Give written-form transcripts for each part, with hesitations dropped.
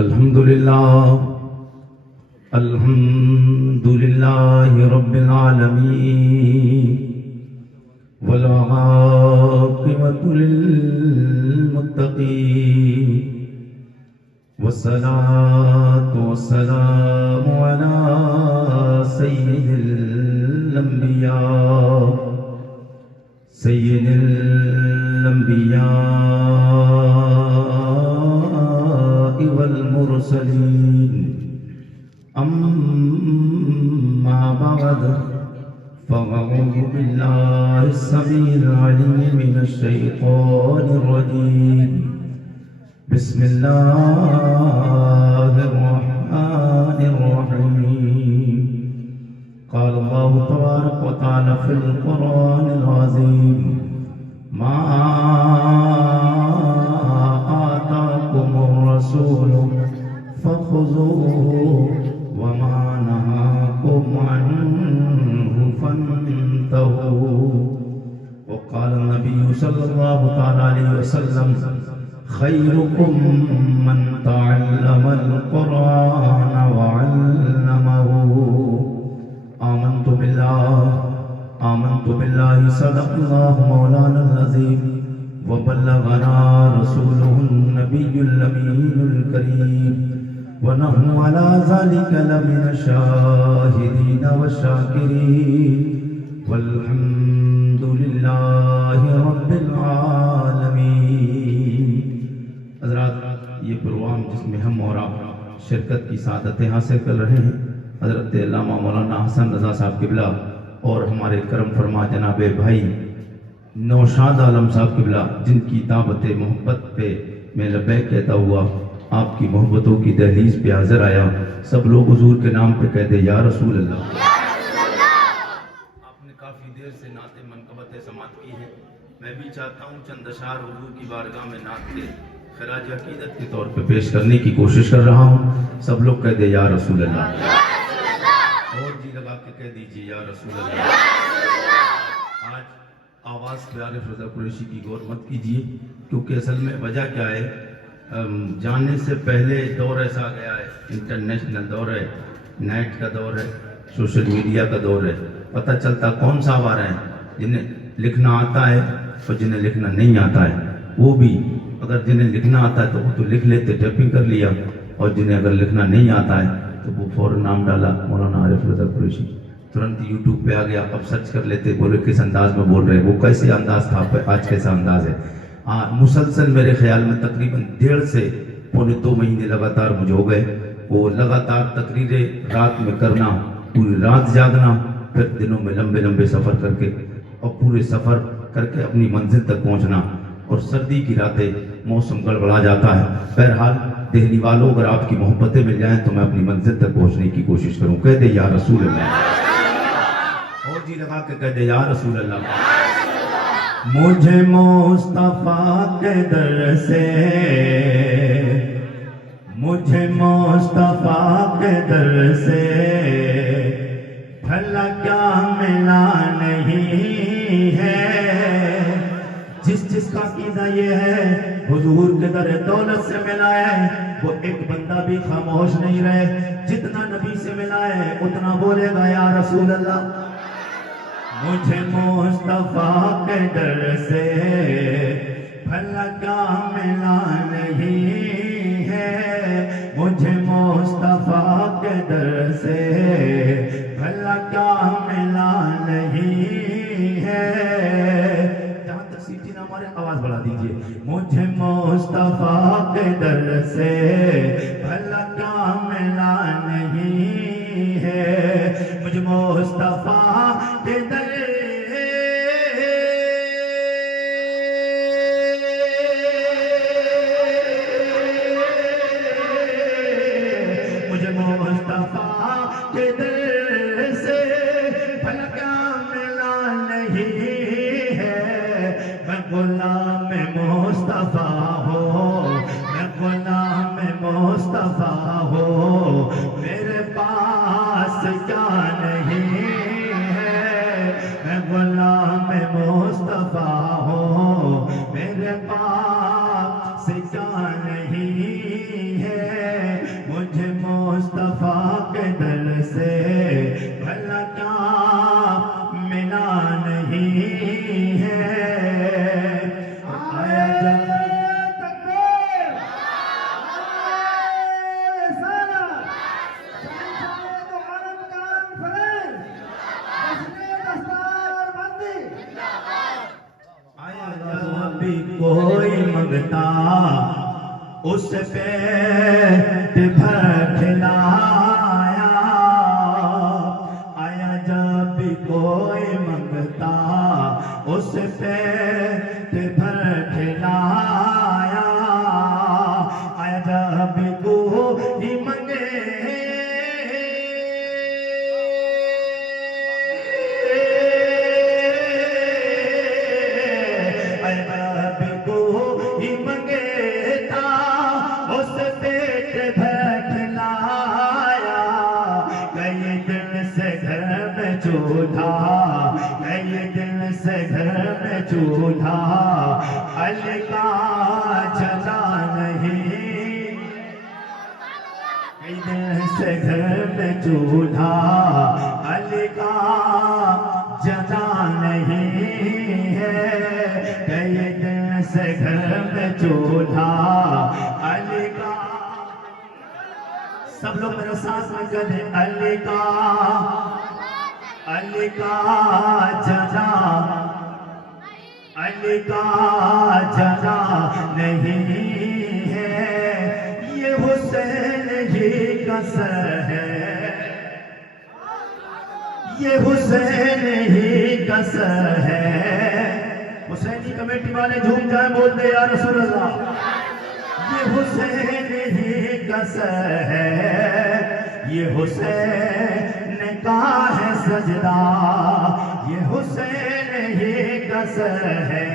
الحمد لله رب العالمين والعاقبة للمتقين والصلاة والسلام على سيد الأنبياء والمرسلين أما بعد فأعوذ بالله السميع العليم من الشيطان الرجيم بسم الله الرحمن الرحيم قال الله تبارك وتعالى في القرآن العظيم ما آتاكم الرسول فخذوه وما نهاكم عنه فانتهوا وقال النبي صلى الله عليه وسلم خيركم من تعلم القرآن وعلمه آمنت بالله صدق الله مولانا العظيم وبلغنا رسوله النبي الأمين الكريم ونحن على ذلك لمن الشاهدين والشاكرين والحمد لله رب العالمين. حضرات، یہ پروگرام جس میں ہم اور آپ شرکت کی سعادتیں حاصل کر رہے ہیں، حضرت علامہ مولانا حسن رضا صاحب قبلہ اور ہمارے کرم فرما جناب بھائی نوشاد عالم صاحب قبلہ، جن کی دعوت محبت پہ میں لبیک کہتا ہوا آپ کی محبتوں کی دہلیز پہ حاضر آیا. سب لوگ حضور کے نام پہ کہہ دے یا رسول اللہ. آپ نے کافی دیر سے نعت منقبت سماعت کی ہے. میں بھی چاہتا ہوں چند اشعار حضور کی بارگاہ میں نعت کے خراج عقیدت کے طور پہ پیش کرنے کی کوشش کر رہا ہوں. سب لوگ کہہ دے یا رسول اللہ. اور جی لگا کے کہہ دیجیے یا رسول اللہ. آج آواز پہ عارف رضا قریشی کی غور مت کیجیے، کیونکہ اصل میں وجہ کیا ہے، جانے سے پہلے دور ایسا گیا ہے، انٹرنیشنل دور ہے، نیٹ کا دور ہے، سوشل میڈیا کا دور ہے. پتہ چلتا کون سا آ رہے ہیں جنہیں لکھنا آتا ہے اور جنہیں لکھنا نہیں آتا ہے. وہ بھی اگر جنہیں لکھنا آتا ہے تو وہ تو لکھ لیتے، ٹائپنگ کر لیا، اور جنہیں اگر لکھنا نہیں آتا ہے تو وہ فوراً نام ڈالا مولانا عارف رضا قریشی، ترنت یوٹیوب پہ آ گیا. اب سرچ کر لیتے، بولے کس انداز میں بول رہے ہیں، وہ کیسے انداز تھا، آج کیسا انداز ہے. مسلسل میرے خیال میں تقریباً 1.5 سے پونے 2 مہینے لگاتار مجھے ہو گئے. وہ لگاتار تقریریں رات میں کرنا، پوری رات جاگنا، پھر دنوں میں لمبے لمبے سفر کر کے اور پورے سفر کر کے اپنی منزل تک پہنچنا. اور سردی کی راتیں، موسم گڑبڑا جاتا ہے. بہرحال دہلی والوں، اگر آپ کی محبتیں مل جائیں تو میں اپنی منزل تک پہنچنے کی کوشش کروں. کہہ دے یا رسول اللہ. اور جی لگا کے کہہ دے یا رسول اللہ. مجھے مصطفیٰ کے در سے، مجھے مصطفیٰ کے در سے بھلا کیا ملا نہیں ہے. جس کا عقیدہ یہ ہے حضور کے در دولت سے ملا ہے، وہ ایک بندہ بھی خاموش نہیں رہے. جتنا نبی سے ملا ہے اتنا بولے گا یا رسول اللہ. مجھے مصطفیٰ کے در سے بھلا کیا ملا نہیں ہے. مجھے مصطفیٰ کے در سے بھلا کیا ملا نہیں ہے. جہاں تک سیٹی نہ مارے آواز بڑھا دیجئے. مجھے مصطفیٰ کے در سے بھلا کیا ملا نہیں ہے. مجھے مصطفیٰ کے در مصطفیٰ ہو میرے پاس کیا نہیں ہے. میں غلام مصطفیٰ ہو میرے پاس کیا نہیں ہے. منگتا اس پیٹ بھر کھلایا، آیا جب بھی کوئی منگتا اس پیٹ بھر کھلایا، آیا جب بھی کوئی منگے کئی دن سے گھر میں چولہا علی کا جلا نہیں، کئی دن سے گھر میں چولہا علی کا جلا نہیں ہے، کئی دن سے گھر میں چولہا علی کا، سب لوگ میرے ساتھ میں کہتے علی کا، علی کا جلا، علی کا جلا نہیں ہے، یہ حسین ہی کا سر ہے، یہ حسین ہی کا سر ہے، حسینی کمیٹی والے جھوم جائیں بولتے یا رسول اللہ، یہ حسین ہی کا سر ہے، یہ حسین کا ہے سجدہ، یہ حسین ہی کا سر ہے،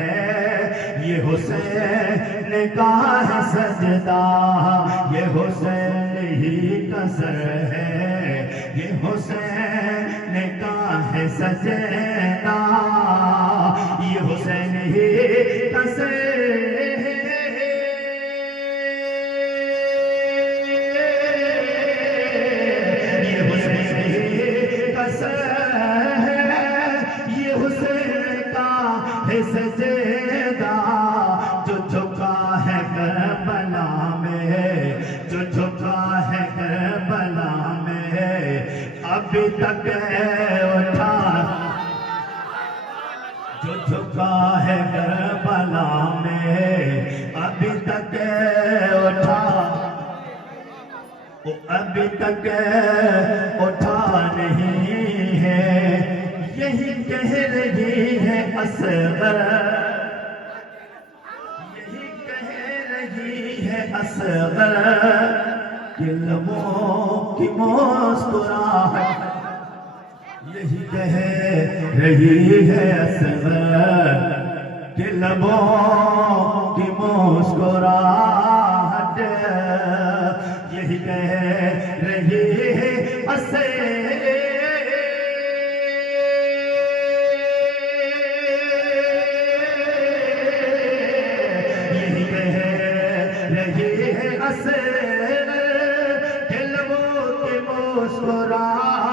یہ حسین کا ہے سجدہ، یہ حسین ہی کا سر ہے، یہ حسین کا ہے سجدہ، یہ حسین ہی کا سر ہے، یہ حسین کا ہے سجدہ، جو جھکا ہے کربلا میں، جو جھکا ہے کربلا میں، ابھی تک اٹھا، جو جھکا ہے کربلا میں، ابھی تک اٹھا، ابھی تک اٹھا نہیں ہے، یہی کہہ رہی ہے اصغر، یہی کہہ رہی ہے اصغر، کہ لبوں کی مسکراہٹ، یہی کہہ رہی ہے اصغر، کہ لبوں کی مسکراہٹ، یہی کہہ رہی ہے اصغر، یہی کہہ رہی ہے اصغر، کہ لبوں کی مسکراہٹ،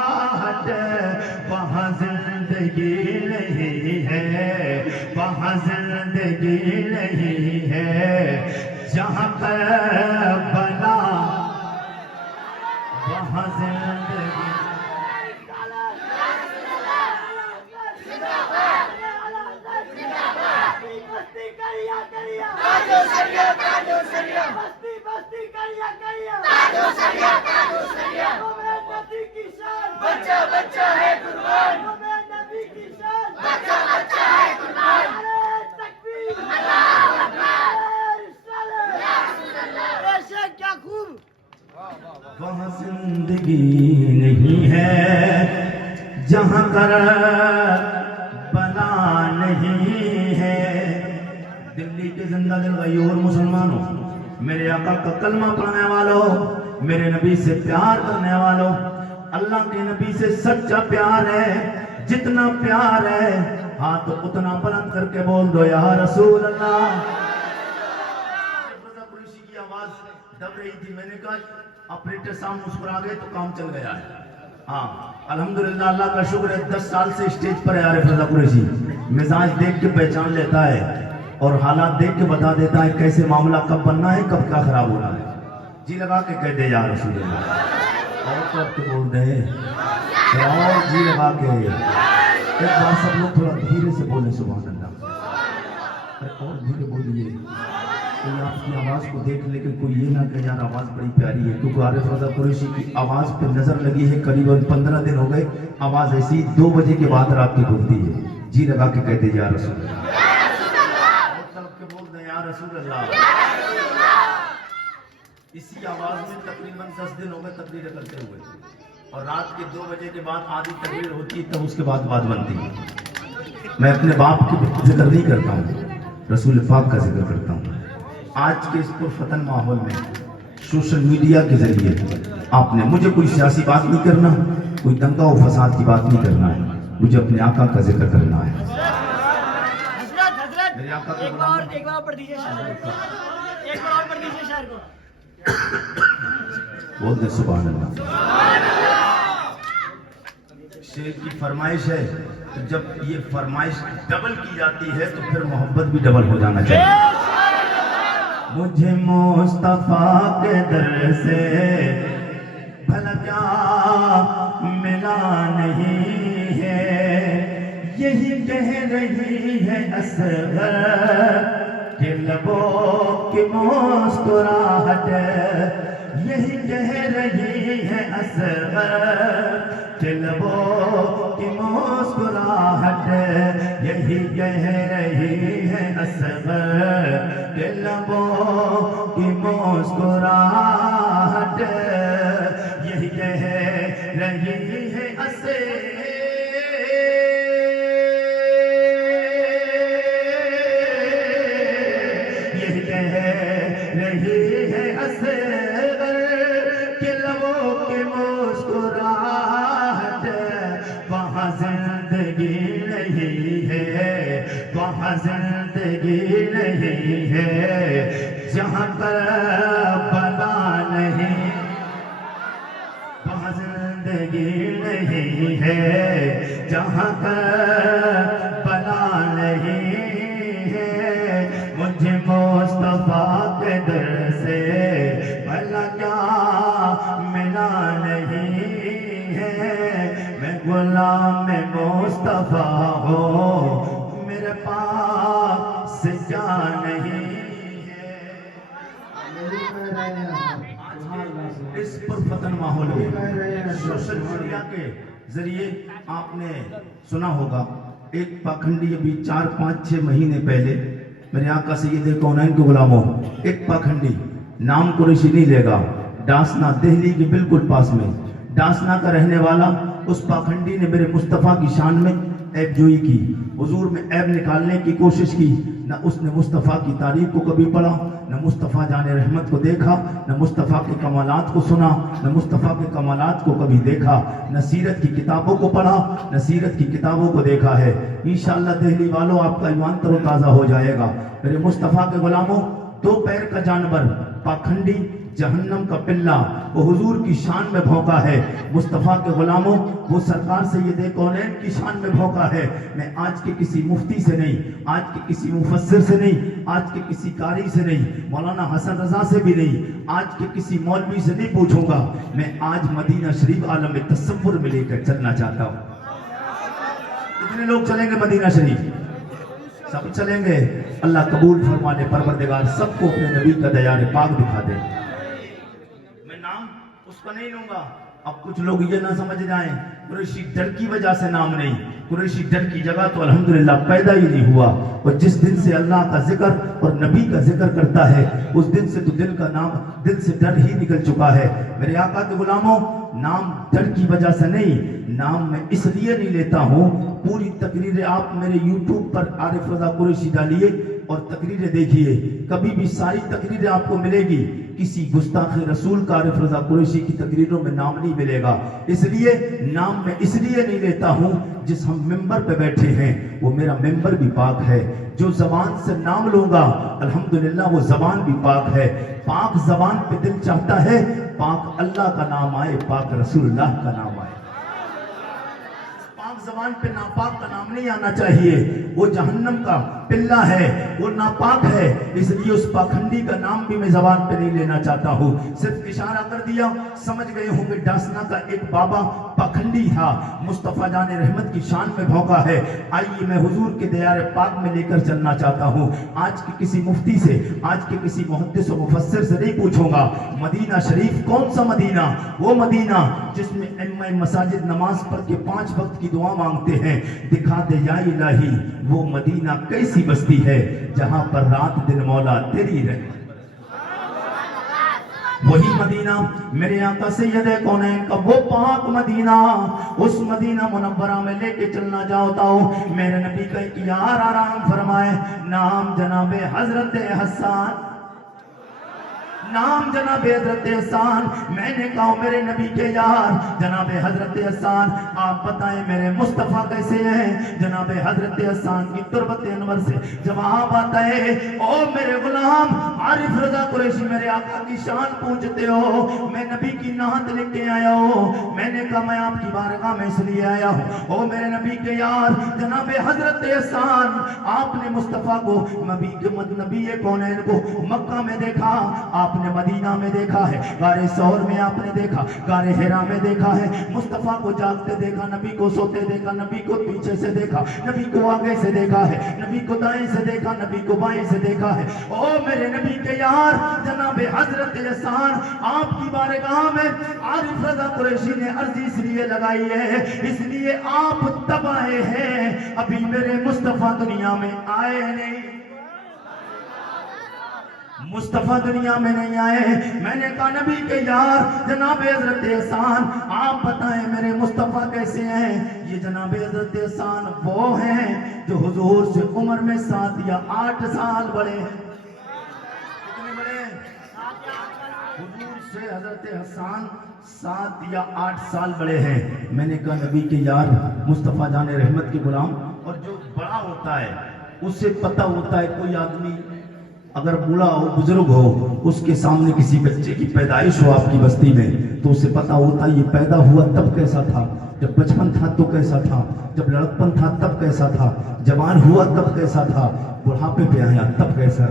وہاں زندگی نہیں ہے، وہاں زندگی نہیں ہے، جہاں کربلا، وہاں زندگی، بچہ بچہ ہے قربان، نبی کی شان، بچہ بچہ ہے قربان، تکبیر، اللہ اکبر، یا رسول اللہ، ایسے کیا خوب، وہاں زندگی نہیں ہے، جہاں کربلا نہیں ہے، دلی کے زندہ دل غیور مسلمانوں، میرے آقا کا کلمہ پڑھنے والوں، میرے نبی سے پیار کرنے والوں، اللہ کے نبی سے سچا پیار ہے، جتنا پیار ہے ہاتھ اتنا بلند کر کے بول دو یا رسول اللہ۔ قریشی کی آواز دب رہی تھی، میں نے کہا آپریٹر صاحب مسکرا گئے تو کام چل گیا ہے۔ ہاں الحمدللہ اللہ کا شکر ہے، 10 سال سے اسٹیج پر ہے عارف رضا قریشی، مزاج دیکھ کے پہچان لیتا ہے اور حالات دیکھ کے بتا دیتا ہے کیسے معاملہ کب بننا ہے، کب کیا خراب ہونا ہے۔ جی لگا کے کہہ دے یا رسول اللہ، اور کب کے بول دے، اور جی لگا کے ایک بار سب لوگ تھوڑا دھیرے سے بولیں سبحان اللہ، اور دھیرے بولیے، کوئی آپ کی آواز کو دیکھ لے کہ کوئی یہ نہ کہ یار آواز بڑی پیاری ہے، کیونکہ عارف رضا قریشی کی آواز پہ نظر لگی ہے، قریب 15 دن ہو گئے آواز ایسی 2 بجے کے بعد رات کی کھلتی ہے، جی لگا کے کہتے یا رسول اللہ، بول دیں یا رسول اللہ۔ اسی آواز میں تقریباً 10 دن ہو گئے تقریر کرتے ہوئے، اور رات کے 2 بجے کے بعد آدھی تقریر ہوتی ہے، تب اس کے بعد بات بنتی ہے۔ میں اپنے باپ کی ذکر نہیں کرتا ہوں، رسول پاک کا ذکر کرتا ہوں۔ آج کے اس پرفتن ماحول میں سوشل میڈیا کے ذریعے آپ نے مجھے کوئی سیاسی بات نہیں کرنا، کوئی دنگا و فساد کی بات نہیں کرنا ہے، مجھے اپنے آقا کا ذکر کرنا ہے۔ میرے آقا کا ایک بار پڑھ دیجیے شاعر کو، ایک بار اور پڑھ دیجیے شاعر کو۔ بولتے سبحان اللہ۔ شیر کی فرمائش ہے، جب یہ فرمائش ڈبل کی جاتی ہے تو پھر محبت بھی ڈبل ہو جانا چاہیے۔ مجھے مصطفیٰ کے در سے بھلا کیا ملا نہیں ہے، یہی کہہ رہی ہے اصغر کہ لبوں کی مسکراہٹ، یہی کہہ رہی ہے اصغر کہ لبوں کی مسکراہٹ، یہی کہہ رہی ہے اصغر کہ لبوں کی مسکراہٹ، یہی کہہ رہی ہے اصغر، یہی کہہ رہی ہے اصغر کہ لبوں کی مسکراہٹ، وہاں زندگی نہیں ہے، وہاں زندگی نہیں ہے، جہاں پر بلا نہیں، وہاں زندگی نہیں ہے، جہاں پر بلا نہیں ہے، مجھے مصطفیٰ کے در سے بھلا کیا ملا نہیں ہے، میں غلام مصطفیٰ ہوں، میرے پاس کیا نہیں ہے۔ اس پرفتن ماحول میں سوشل میڈیا کے ذریعے آپ نے سنا ہوگا، ایک پاکھنڈی ابھی 4-5-6 مہینے پہلے میرے آقا سید کونین کے غلاموں، ایک پاکھنڈی نام قریشی نہیں لے گا، ڈاسنا دہلی کے بالکل پاس میں ڈاسنا کا رہنے والا، اس پاکھنڈی نے میرے مصطفیٰ کی شان میں عیب جوئی کی، حضور میں عیب نکالنے کی کوشش کی، نہ اس نے مصطفیٰ کی تعریف کو کبھی پڑھا، نہ مصطفیٰ جان رحمت کو دیکھا، نہ مصطفیٰ کے کمالات کو سنا، نہ مصطفیٰ کے کمالات کو کبھی دیکھا، نہ سیرت کی کتابوں کو پڑھا، نہ سیرت کی کتابوں کو دیکھا ہے۔ انشاءاللہ دہلی والوں آپ کا ایمان تر و تازہ ہو جائے گا۔ میرے مصطفیٰ کے غلاموں، 2 پیر کا جانور پاکھنڈی جہنم کا پلہ وہ حضور کی شان میں بھونکا ہے، مصطفیٰ کے غلاموں وہ سرکار سید کونین کی شان میں بھونکا ہے۔ میں آج کے کسی مفتی سے نہیں، آج کے کسی مفسر سے نہیں، آج کے کسی قاری سے نہیں، مولانا حسن رضا سے بھی نہیں، آج کے کسی مولوی سے نہیں پوچھوں گا، میں آج مدینہ شریف عالم تصور میں لے کر چلنا چاہتا ہوں۔ کتنے لوگ چلیں گے مدینہ شریف؟ سب چلیں گے؟ اللہ قبول فرمانے، پروردگار سب کو اپنے نبی کا دیار پاک دکھا دے۔ میں نام اس کا نہیں لوں گا، اب کچھ لوگ یہ نہ سمجھ جائیں قریشی ڈر کی وجہ سے نام نہیں، قریشی ڈر کی جگہ تو الحمدللہ پیدا ہی نہیں ہوا، اور جس دن سے اللہ کا ذکر اور نبی کا ذکر کرتا ہے اس دن سے تو دل سے ڈر ہی نکل چکا ہے۔ میرے آقا کے غلاموں، نام ڈر کی وجہ سے نہیں، نام میں اس لیے نہیں لیتا ہوں، پوری تقریریں آپ میرے یوٹیوب پر عارف رضا قریشی ڈالیے اور تقریریں دیکھیے، کبھی بھی ساری تقریریں آپ کو ملے گی، کسی گستاخ رسول کا عارف رضا قریشی کی تقریروں میں نام نہیں ملے گا۔ اس لیے نام میں اس لیے نہیں لیتا ہوں، جس ہم ممبر پہ بیٹھے ہیں وہ میرا ممبر بھی پاک ہے، جو زبان سے نام لوں گا الحمدللہ وہ زبان بھی پاک ہے، پاک زبان پہ دل چاہتا ہے پاک اللہ کا نام آئے، پاک رسول اللہ کا نام آئے۔ پاک زبان پہ ناپاک کا نام نہیں آنا چاہیے، وہ جہنم کا پلہ ہے، وہ ناپاک ہے، اس لیے اس پاکھنڈی کا نام بھی میں زبان پہ نہیں لینا چاہتا ہوں۔ صرف اشارہ کر دیا، سمجھ گئے ہوں کہ ڈاسنا کا ایک بابا پاکھنڈی تھا، مصطفیٰ جان رحمت کی شان میں بھونکا ہے۔ آئیے میں حضور کے دیار پاک میں لے کر چلنا چاہتا ہوں۔ آج کے کسی مفتی سے، آج کے کسی محدث و مفسر سے نہیں پوچھوں گا مدینہ شریف کون سا مدینہ، وہ مدینہ جس میں ائمہ مساجد نماز پڑھ کے 5 وقت کی دعا مانگتے ہیں۔ دکھا دے یا الہی وہ مدینہ کیسی بستی ہے جہاں پر رات دن مولا تیری رحمت۔ وہی مدینہ میرے آقا سید کونین کا وہ پاک مدینہ، اس مدینہ منورہ میں لے کے چلنا چاہتا ہوں۔ میرے نبی کا ایک یار آرام فرمائے، نام جناب حضرت حسان، نام جناب حضرت حسان۔ میں نے کہا میرے نبی کے یار جناب حضرت حسان آپ بتائیں میرے مصطفیٰ کیسے ہیں؟ جناب حضرت حسان کی تربت انور سے جواب آتا ہے، او میرے غلام عارف رضا قریشی میرے آقا کی شان پوچھتے ہو، میں نبی کی نعت لکھ کے آیا ہوں۔ میں نے کہا میں آپ کی بارگاہ میں اس لیے آیا ہوں، او میرے نبی کے یار جناب حضرت حسان آپ نے مصطفیٰ کو نبی کونین کو مکہ میں دیکھا، آپ نے مدینہ میں دیکھا ہے، غار ثور میں آپ نے دیکھا، غار حرا میں دیکھا ہے، مصطفیٰ کو جاگتے دیکھا، نبی کو سوتے دیکھا، نبی کو پیچھے سے دیکھا، نبی کو آگے سے دیکھا ہے، نبی کو دائیں سے دیکھا، نبی کو بائیں سے دیکھا ہے۔ او میرے نبی کے یار جناب حضرت حسان آپ کی بارگاہ میں عارف رضا قریشی نے عرض اس لیے لگائی ہے، اس لیے آپ تب آئے ہیں، ابھی میرے مصطفیٰ دنیا میں آئے نہیں، مصطفیٰ دنیا میں نہیں آئے۔ میں نے کہا نبی کے یار جناب حضرت حسان آپ بتائیں میرے مصطفیٰ کیسے ہیں؟ یہ جناب حضرت حسان وہ ہیں جو حضور سے عمر میں 7 یا 8 سال بڑے ہیں۔ کتنے بڑے ہیں؟ حضور سے حضرت حسان 7 یا 8 سال بڑے ہیں۔ میں نے کہا نبی کے یار مصطفیٰ جان رحمت کے غلام، اور جو بڑا ہوتا ہے اس سے پتہ ہوتا ہے، کوئی آدمی اگر بوڑھا ہو بزرگ ہو اس کے سامنے کسی بچے کی پیدائش ہو آپ کی بستی میں تو اسے پتا ہوتا یہ پیدا ہوا تب کیسا تھا، جب بچپن تھا تو کیسا تھا، جب لڑکپن تھا تب کیسا تھا، جوان ہوا تب کیسا تھا، بڑھاپے پہ آیا تب کیسا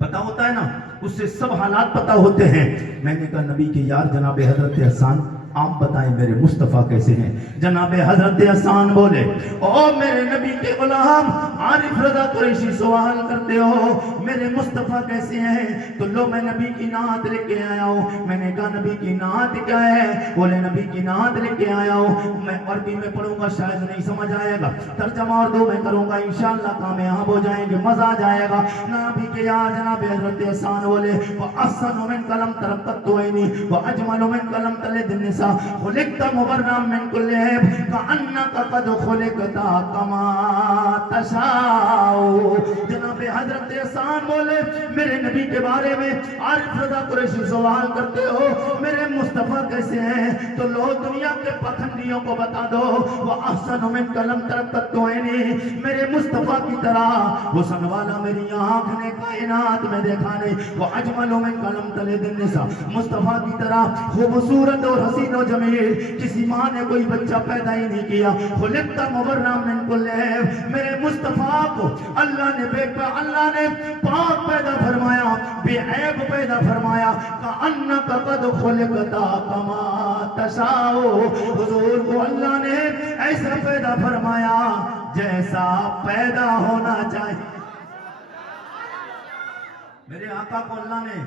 پتا ہوتا ہے نا، اس سے سب حالات پتا ہوتے ہیں۔ میں نے کہا نبی کے یار جناب حضرت حسان آپ بتائیں میرے مصطفیٰ کیسے ہیں؟ جناب حضرت حسان بولے، او میرے نبی کے غلام عارف رضا قریشی سوال کرتے ہو میرے مصطفیٰ کیسے ہیں؟ تو لو میں نبی کی نعت لے کے آیا ہوں۔ میں نے کہا نبی کی نعت کیا ہے؟ بولے نبی کی نعت لے کے آیا ہوں، میں عربی میں پڑھوں گا شاید نہیں سمجھ آئے گا، ترجمہ اردو میں کروں گا انشاءاللہ کامیاب ہو جائیں گے، مزہ آ جائے گا۔ نبی کے یار جناب حضرت حسان بولے، وَأَحْسَنُ مِنْكَ لَمْ تَرَقَّتُ عَيْنِي وَأَجْمَلُ مِنْكَ لَمْ تَلِدِ النِّسَاءُ خلقت مبرأ من كل عيب كأنك قد خلقت كما تشاء۔ جناب حضرت حسان بولے میرے نبی کے بارے میں عارف رضا قریشی سوال کرتے ہو میرے مصطفیٰ کیسے ہیں؟ تو لو دنیا کے پکھنڈیوں کو بتا دو، وَأَحْسَنُ مِنْكَ لَمْ تَرَقَّتُ عَيْنِي میرے مصطفیٰ کی طرح حسن والا میری آنکھ نے کائنات میں دیکھا نہیں، وَأَجْمَلُ مِنْكَ لَمْ تَلِدِ النِّسَاءُ مصطفیٰ کی طرح خوبصورت اور حسین و جمیل کسی ماں نے کوئی بچہ پیدا ہی نہیں کیا۔ خلقت مبرأ من کل عیب میرے مصطفیٰ کو اللہ نے پاک پیدا فرمایا، بے عیب پیدا فرمایا، کأنک قد خلقت کما تشاء۔ حضور کو اللہ نے ایسا پیدا فرمایا جیسا پیدا ہونا چاہیے۔ میرے آقا کو اللہ نے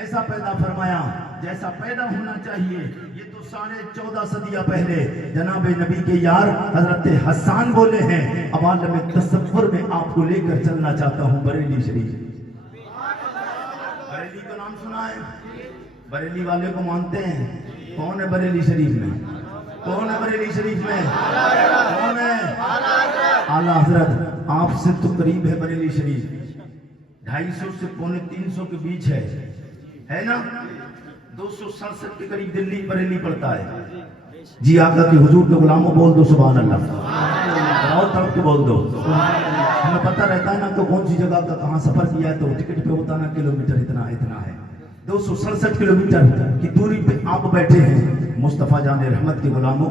ایسا پیدا فرمایا جیسا پیدا ہونا چاہیے۔ یہ تو 14.5 صدیاں پہلے جناب نبی کے یار حضرت حسان بولے ہیں۔ اب عالم تصور میں آپ کو لے کر چلنا چاہتا ہوں بریلی شریف۔ بریلی کا نام سنا ہے؟ بریلی والے کو مانتے ہیں؟ کون ہے بریلی شریف میں؟ کون ہے بریلی شریف میں؟ کون ہے؟ اعلیٰ حضرت آپ سے تو قریب ہے بریلی شریف، 250 سے 350 کے بیچ ہے نا، 267 کے قریب دلی بریلی پڑتا ہے۔ جی آقا کے حضور کے غلاموں بول دو سبحان اللہ، اور طرف کے بول دو۔ ہمیں پتہ رہتا ہے نا تو کون سی جگہ کا کہاں سفر کیا ہے تو ٹکٹ پہ ہوتا نا کلومیٹر اتنا ہے۔ 267 کلومیٹر کی دوری پہ آپ بیٹھے ہیں۔ مصطفیٰ جان رحمت کے غلاموں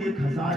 1000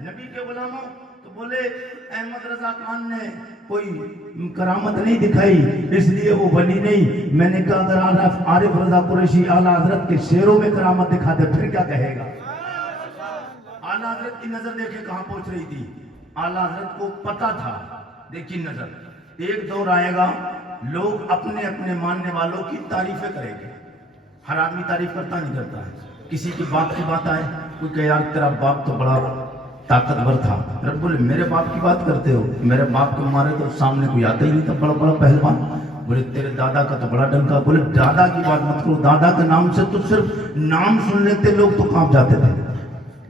نبی کے غلاموں. تو بولے احمد رضا خان نے کوئی کرامت نہیں دکھائی اس لیے وہ ولی نہیں. میں نے کہا اگر عارف رضا قریشی اعلیٰ حضرت کے شعروں میں کرامت دکھا دے پھر کیا کہے گا؟ اعلیٰ حضرت کی نظر دیکھے کہاں پہنچ رہی تھی. اعلیٰ حضرت کو پتا تھا. دیکھیے نظر، ایک دور آئے گا لوگ اپنے اپنے ماننے والوں کی تعریفیں کریں گے. ہر آدمی تعریف کرتا نہیں کرتا ہے. کسی کی بات آئے کوئی کہ یار تیرا باپ تو بڑا طاقتور تھا. رب بولے میرے باپ کی بات کرتے ہو؟ میرے باپ کو مارے تو سامنے کوئی آتا ہی نہیں تھا بڑا بڑا پہلوان. بولے تیرے دادا کا تو بڑا ڈنکا. بولے دادا کی بات مت کرو، دادا کے نام سے تو صرف نام سن لیتے لوگ تو کانپ جاتے تھے.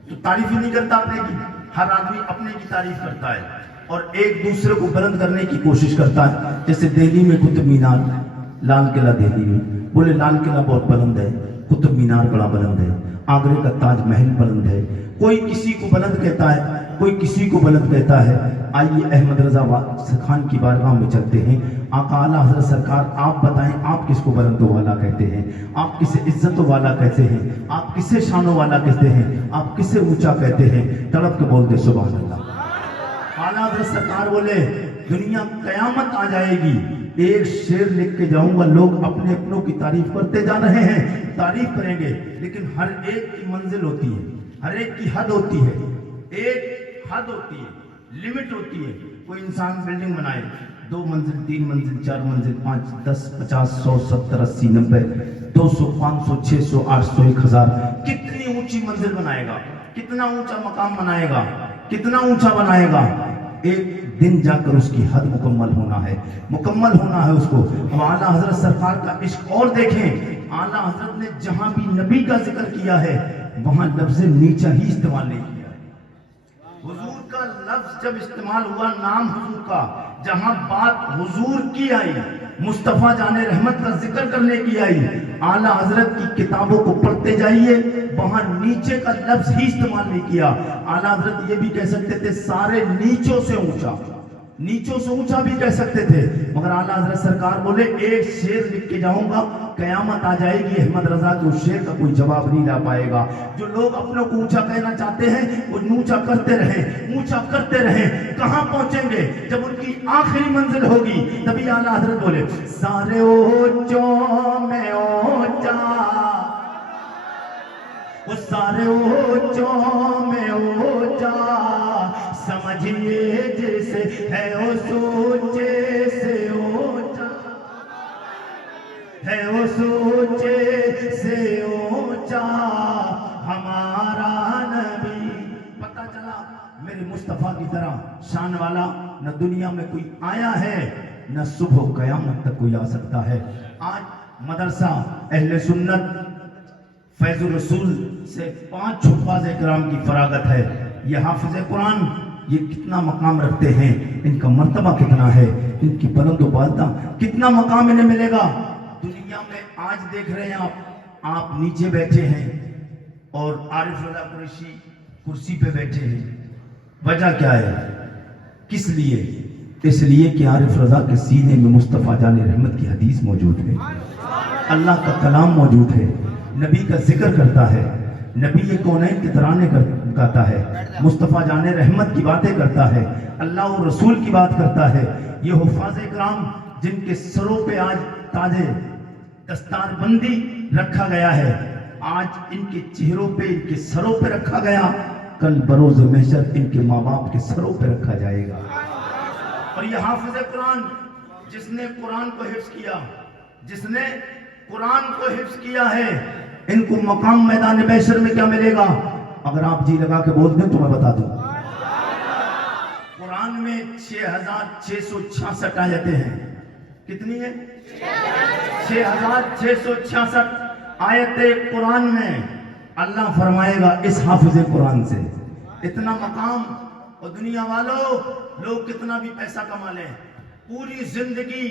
تو تعریف ہی نہیں کرتا اپنے کی. ہر آدمی اپنے کی تعریف کرتا ہے اور ایک دوسرے کو بلند کرنے کی کوشش کرتا ہے. جیسے دہلی میں قطب مینار، لال قلعہ دہلی میں، بولے لال قلعہ بہت بلند ہے، قطب مینار بڑا بلند ہے، آگرے کا تاج محل بلند ہے. کوئی کسی کو بلند کہتا ہے، کوئی کسی کو بلند کہتا ہے. آئیے احمد رضا خان کی بارگاہ میں چلتے ہیں. آقا اعلیٰ حضرت سرکار آپ بتائیں آپ کس کو بلند والا کہتے ہیں؟ آپ کسے عزت والا کہتے ہیں؟ آپ کسے شان والا کہتے ہیں؟ آپ کسے اونچا کہتے ہیں؟ تڑپ کے بول دے سبحان اللہ. اعلیٰ حضرت سرکار بولے دنیا قیامت آ جائے گی، ایک شعر لکھ کے جاؤں گا، لوگ اپنے اپنوں کی تعریف کرتے جا رہے ہیں، تعریف کریں گے، لیکن ہر ایک کی منزل ہوتی ہے، ہر ایک کی حد ہوتی ہے. ایک حد ہوتی ہے، لمٹ ہوتی ہے. کوئی انسان بلڈنگ بنائے 2 منزل 3 منزل 4 منزل 5 10 50 100 70 80 90 200 500 600 800 1000 کتنی اونچی منزل بنائے گا، کتنا اونچا مقام بنائے گا، کتنا اونچا بنائے گا. ایک دن جا کر اس کی حد مکمل ہونا ہے، مکمل ہونا ہے اس کو. اب اعلیٰ حضرت سرکار کا عشق اور دیکھیں. اعلیٰ حضرت نے جہاں بھی نبی کا ذکر کیا ہے وہاں لفظ نیچا ہی استعمال نہیں کیا ہے. حضور کا لفظ جب استعمال ہوا نام حضور کا، جہاں بات حضور کی آئی، مصطفیٰ جان رحمت کا ذکر کرنے کی آئی، اعلیٰ حضرت کی کتابوں کو پڑھتے جائیے وہاں نیچے کا لفظ ہی استعمال نہیں کیا. اعلیٰ حضرت یہ بھی کہہ سکتے تھے سارے نیچوں سے اونچا، نیچوں سے اونچا بھی کہہ سکتے تھے، مگر اعلیٰ حضرت سرکار بولے ایک شعر لکھ کے جاؤں گا، قیامت آ جائے گی احمد رضا کے اس شعر کا کوئی جواب نہیں لا پائے گا. جو لوگ اپنے کو اونچا کہنا چاہتے ہیں وہ اونچا کرتے رہیں، اونچا کرتے رہیں. کہاں پہنچیں گے؟ جب ان کی آخری منزل ہوگی. تبھی اعلیٰ حضرت بولے سارے اونچوں میں اونچا، وہ سارے اونچوں میں اونچا، سمجھیے جیسے ہے اس اونچے سے اونچا، ہے اس اونچے سے اونچا ہمارا نبی. پتہ چلا میرے مصطفیٰ کی طرح شان والا نہ دنیا میں کوئی آیا ہے، نہ صبح قیامت تک کوئی آ سکتا ہے. آج مدرسہ اہل سنت فیض الرسول سے 5 حفاظ کرام کی فراغت ہے. یہ حافظ قرآن یہ کتنا مقام رکھتے ہیں، ان کا مرتبہ کتنا ہے، ان کی بلند و بالدہ کتنا مقام انہیں ملے گا. دنیا میں آج دیکھ رہے ہیں آپ نیچے بیٹھے ہیں اور عارف رضا قریشی کرسی پہ بیٹھے ہیں. وجہ کیا ہے؟ کس لیے؟ اس لیے کہ عارف رضا کے سینے میں مصطفیٰ جان رحمت کی حدیث موجود ہے، اللہ کا کلام موجود ہے، نبی کا ذکر کرتا ہے، نبی یہ کونین کے ترانے گاتا ہے، مصطفیٰ جان رحمت کی باتیں کرتا ہے، اللہ و رسول کی بات کرتا ہے. یہ حفاظ کرام جن کے سروں پہ آج تاج دستار بندی رکھا گیا ہے، آج ان کے چہروں پہ ان کے سروں پہ رکھا گیا، کل بروز محشر ان کے ماں باپ کے سروں پہ رکھا جائے گا. اور یہ حافظ قرآن جس نے قرآن کو حفظ کیا، جس نے قرآن کو حفظ کیا ہے، ان کو مقام میدان محشر میں کیا ملے گا؟ اگر آپ جی لگا کے بول دیں تو میں بتا دوں. قرآن میں 6666 آیتیں ہیں. کتنی ہیں؟ 6666 آیتیں قرآن میں. اللہ فرمائے گا اس حافظ قرآن سے اتنا مقام. اور دنیا والوں لوگ کتنا بھی پیسہ کما لیں، پوری زندگی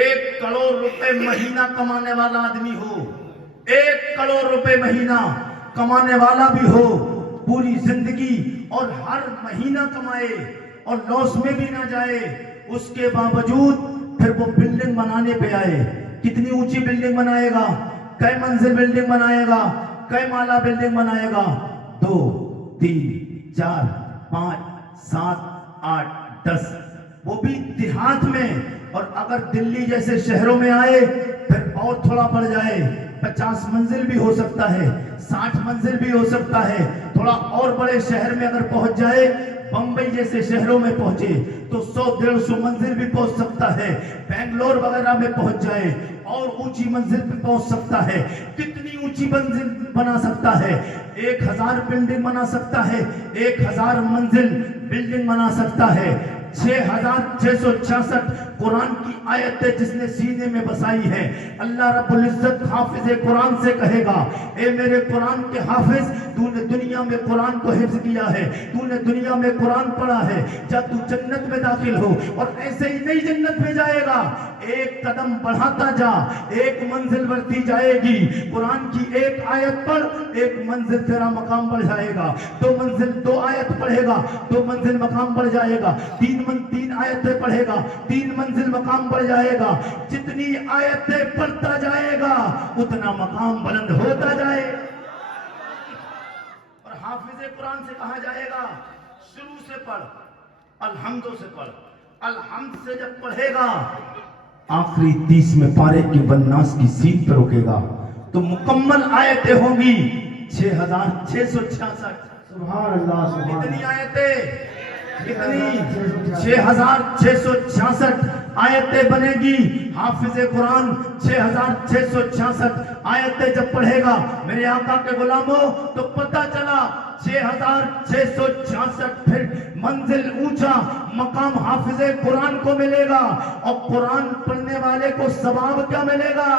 1 کروڑ روپے مہینہ کمانے والا آدمی ہو، 1 کروڑ روپے مہینہ کمانے والا بھی ہو پوری زندگی، اور ہر مہینہ کمائے اور لاس میں بھی نہ جائے، اس کے باوجود پھر وہ بلڈنگ بنانے پہ آئے. کتنی اونچی بلڈنگ بنائے گا؟ کئی منزل بلڈنگ بنائے گا؟ کئی مالا بلڈنگ بنائے گا؟ 2 3 4 5 7 8 10, وہ بھی دیہات میں. اور اگر دلی جیسے شہروں میں آئے پھر اور تھوڑا بڑھ جائے, 50 منزل بھی ہو سکتا ہے, 60 منزل بھی ہو سکتا ہے. تھوڑا اور بڑے شہر میں اگر پہنچ جائے, بمبئی جیسے شہروں میں پہنچے تو 100-150 منزل بھی پہنچ سکتا ہے. بنگلور وغیرہ میں پہنچ جائے اور اونچی منزل پہ پہنچ سکتا ہے. کتنی اونچی منزل بنا سکتا ہے؟ 1000 بلڈنگ بنا سکتا ہے, 1000 منزل بلڈنگ بنا سکتا ہے. 6666 قرآن کی آیتیں جس نے سینے میں بسائی ہے, اللہ رب العزت حافظ قرآن سے کہے گا, اے میرے قرآن کے حافظ, تو نے دنیا میں قرآن کو حفظ کیا ہے, تو نے دنیا میں قرآن پڑھا ہے, جب تو جنت میں داخل ہو اور ایسے ہی نئی جنت میں جائے گا, ایک قدم بڑھاتا جا, ایک منزل بڑھتی جائے گی. قرآن کی ایک آیت پڑھ, ایک منزل تیرا مقام بڑھ جائے گا. 2 منزل 2 آیت پڑھے گا, 2 منزل مقام بڑھ جائے گا. 3 آیتیں پڑھے گا, 3 منزل مقام بڑھ جائے گا. جتنی آیتیں پڑھتا جائے گا اتنا مقام بلند ہوتا جائے. اور حافظ قرآن سے کہا جائے گا, شروع سے پڑھ, الحمدوں سے پڑھ. الحمد سے جب پڑھے گا آخری 30 پارے کی والناس کی سیٹ پہ رکے گا تو مکمل آیتیں ہوں گی 6666. سبحان اللہ سبحان کتنی آیتیں؟ کتنی؟ 6666 آیتیں بنے گی. حافظ قرآن 6666 آیتیں جب پڑھے گا میرے آقا کے غلاموں تو پتہ چلا 6666 پھر منزل اونچا مقام حافظ قرآن کو ملے گا. اور قرآن پڑھنے والے کو ثواب کیا ملے گا؟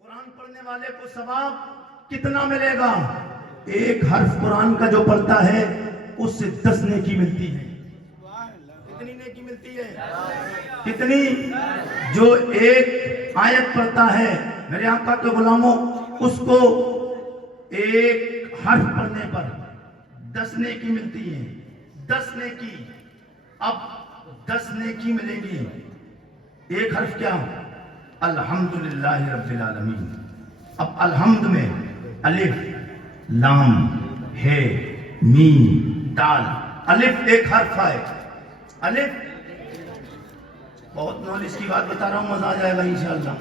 قرآن پڑھنے والے کو ثواب کتنا ملے گا؟ ایک حرف قرآن کا جو پڑھتا ہے اس سے 10 نیکی ملتی ہے. کتنی نیکی ملتی ہے؟ کتنی؟ جو ایک آیت پڑھتا ہے میرے آقا کے غلاموں, اس کو ایک حرف پڑھنے پر 10 نیکی ملتی ہے. 10 نیکی. اب 10 نیکی ملے گی. ایک حرف کیا؟ الحمدللہ رب العالمین. اب الحمد میں الف لام ہے میم دال. الف ایک حرف ہے. الف بہت نالج کی بات بتا رہا ہوں, مزہ آ جائے گا انشاءاللہ,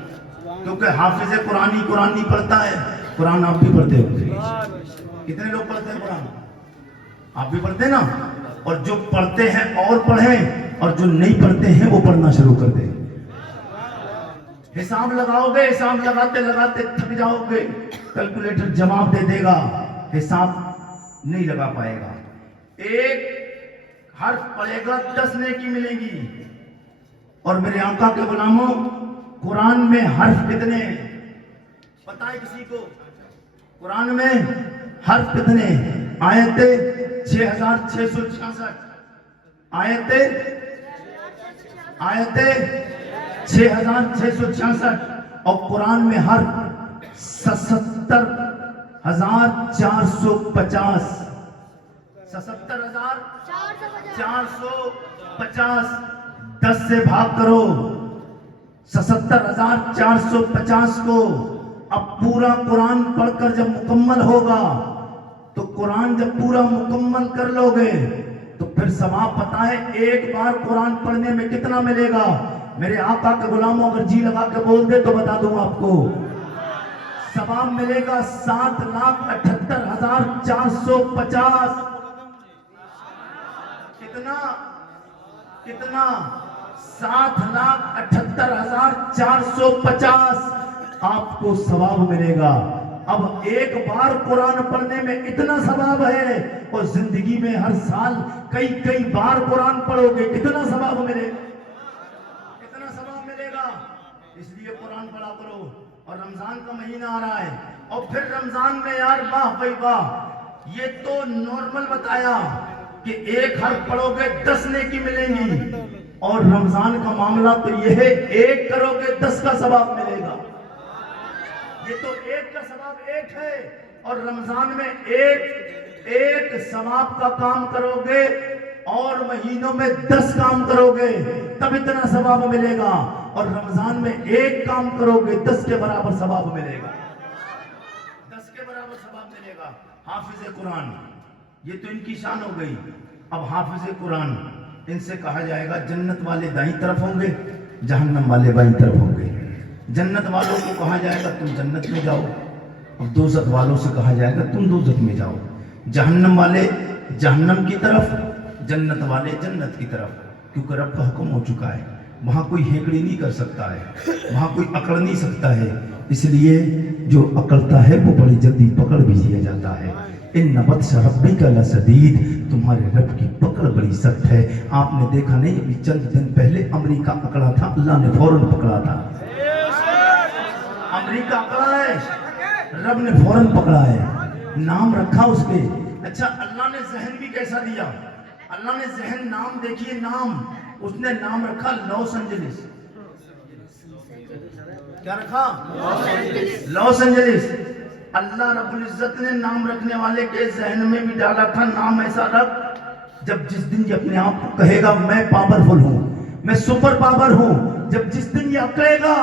کیونکہ حافظ قرآن نہیں پڑھتا ہے. قرآن آپ بھی پڑھتے ہو. کتنے لوگ پڑھتے ہیں قرآن؟ آپ بھی پڑھتے ہیں نا. اور جو پڑھتے ہیں اور پڑھیں, اور جو نہیں پڑھتے ہیں وہ پڑھنا شروع کر دیں. حساب لگاؤ گے, حساب لگاتے لگاتے تھک جاؤ گے, کیلکولیٹر جواب دے دے گا, حساب نہیں لگا پائے گا. ایک حرف پڑھے گا 10 نیکی ملے گی. اور میرے آقا کے غلاموں, قرآن میں حرف کتنے پتہ ہے کسی کو؟ قرآن میں حرف کتنے؟ آیتیں 6666 آیتیں 6666 اور قرآن میں حرف 77450. 77450. 10 سے بھاگ کرو 77450 کو. اب پورا قرآن پڑھ کر جب مکمل ہوگا تو قرآن جب پورا مکمل کر لو گے تو پھر ثواب پتہ ہے ایک بار قرآن پڑھنے میں کتنا ملے گا؟ میرے آقا کے غلاموں اگر جی لگا کے بول دے تو بتا دوں آپ کو, ثواب ملے گا 7,78,450. کتنا 7,78,450 آپ کو ثواب ملے گا. اب ایک بار قرآن پڑھنے میں اتنا ثواب ہے, اور زندگی میں ہر سال کئی بار قرآن پڑھو گے کتنا ثواب ملے گا؟ کتنا ثواب ملے گا؟ اس لیے قرآن پڑھا کرو. اور رمضان کا مہینہ آ رہا ہے, اور پھر رمضان میں یار واہ بھائی واہ, یہ تو نارمل بتایا کہ ایک حرف پڑھو گے 10 نیکی ملیں گی, اور رمضان کا معاملہ تو یہ ہے ایک کرو گے 10 کا ثواب ملے گا. یہ تو ایک کا ثواب ایک ہے, اور رمضان میں ایک ثواب کا کام کرو گے اور مہینوں میں 10 کام کرو گے تب اتنا ثواب ملے گا. اور رمضان میں ایک کام کرو گے 10 کے برابر ثواب ملے گا. 10 کے برابر ثواب ملے گا. حافظ قرآن، یہ تو ان کی شان ہو گئی. اب حافظ قرآن، ان سے کہا جائے گا جنت والے دائیں طرف ہوں گے، جہنم والے بائیں طرف ہوں گے. جنت والوں کو کہا جائے گا تم جنت میں جاؤ، اب دوزخ والوں سے کہا جائے گا تم دوزخ میں جاؤ. جہنم والے جہنم کی طرف، جنت والے جنت کی طرف، کیونکہ رب کا حکم ہو چکا ہے. وہاں کوئی ہیکڑی نہیں کر سکتا ہے، وہاں کوئی اکڑ نہیں سکتا ہے. اس لیے جو اکڑتا ہے وہ بڑی جلدی پکڑ بھی لیا جاتا ہے. ان بطش ربک لشدید، تمہارے رب کی پکڑ بڑی سخت ہے. آپ نے دیکھا نہیں ابھی چند دن پہلے امریکہ اکڑا تھا، اللہ نے فوراً پکڑا تھا. امریکہ اکڑا ہے، رب نے فوراً پکڑا ہے. نام رکھا اس کے. اچھا اللہ نے ذہن بھی کیسا دیا؟ اللہ نے ذہن، نام دیکھیے، نام اس نے نام رکھا لاس اینجلس. کیا رکھا؟ Los Angeles. اللہ رب العزت نے نام رکھنے والے کے ذہن میں بھی ڈالا تھا نام ایسا رکھ، جب جس دن یہ اپنے آپ کو کہے گا میں پاورفل ہوں، میں سپر پاور ہوں، جب جس دن یہ کہے گا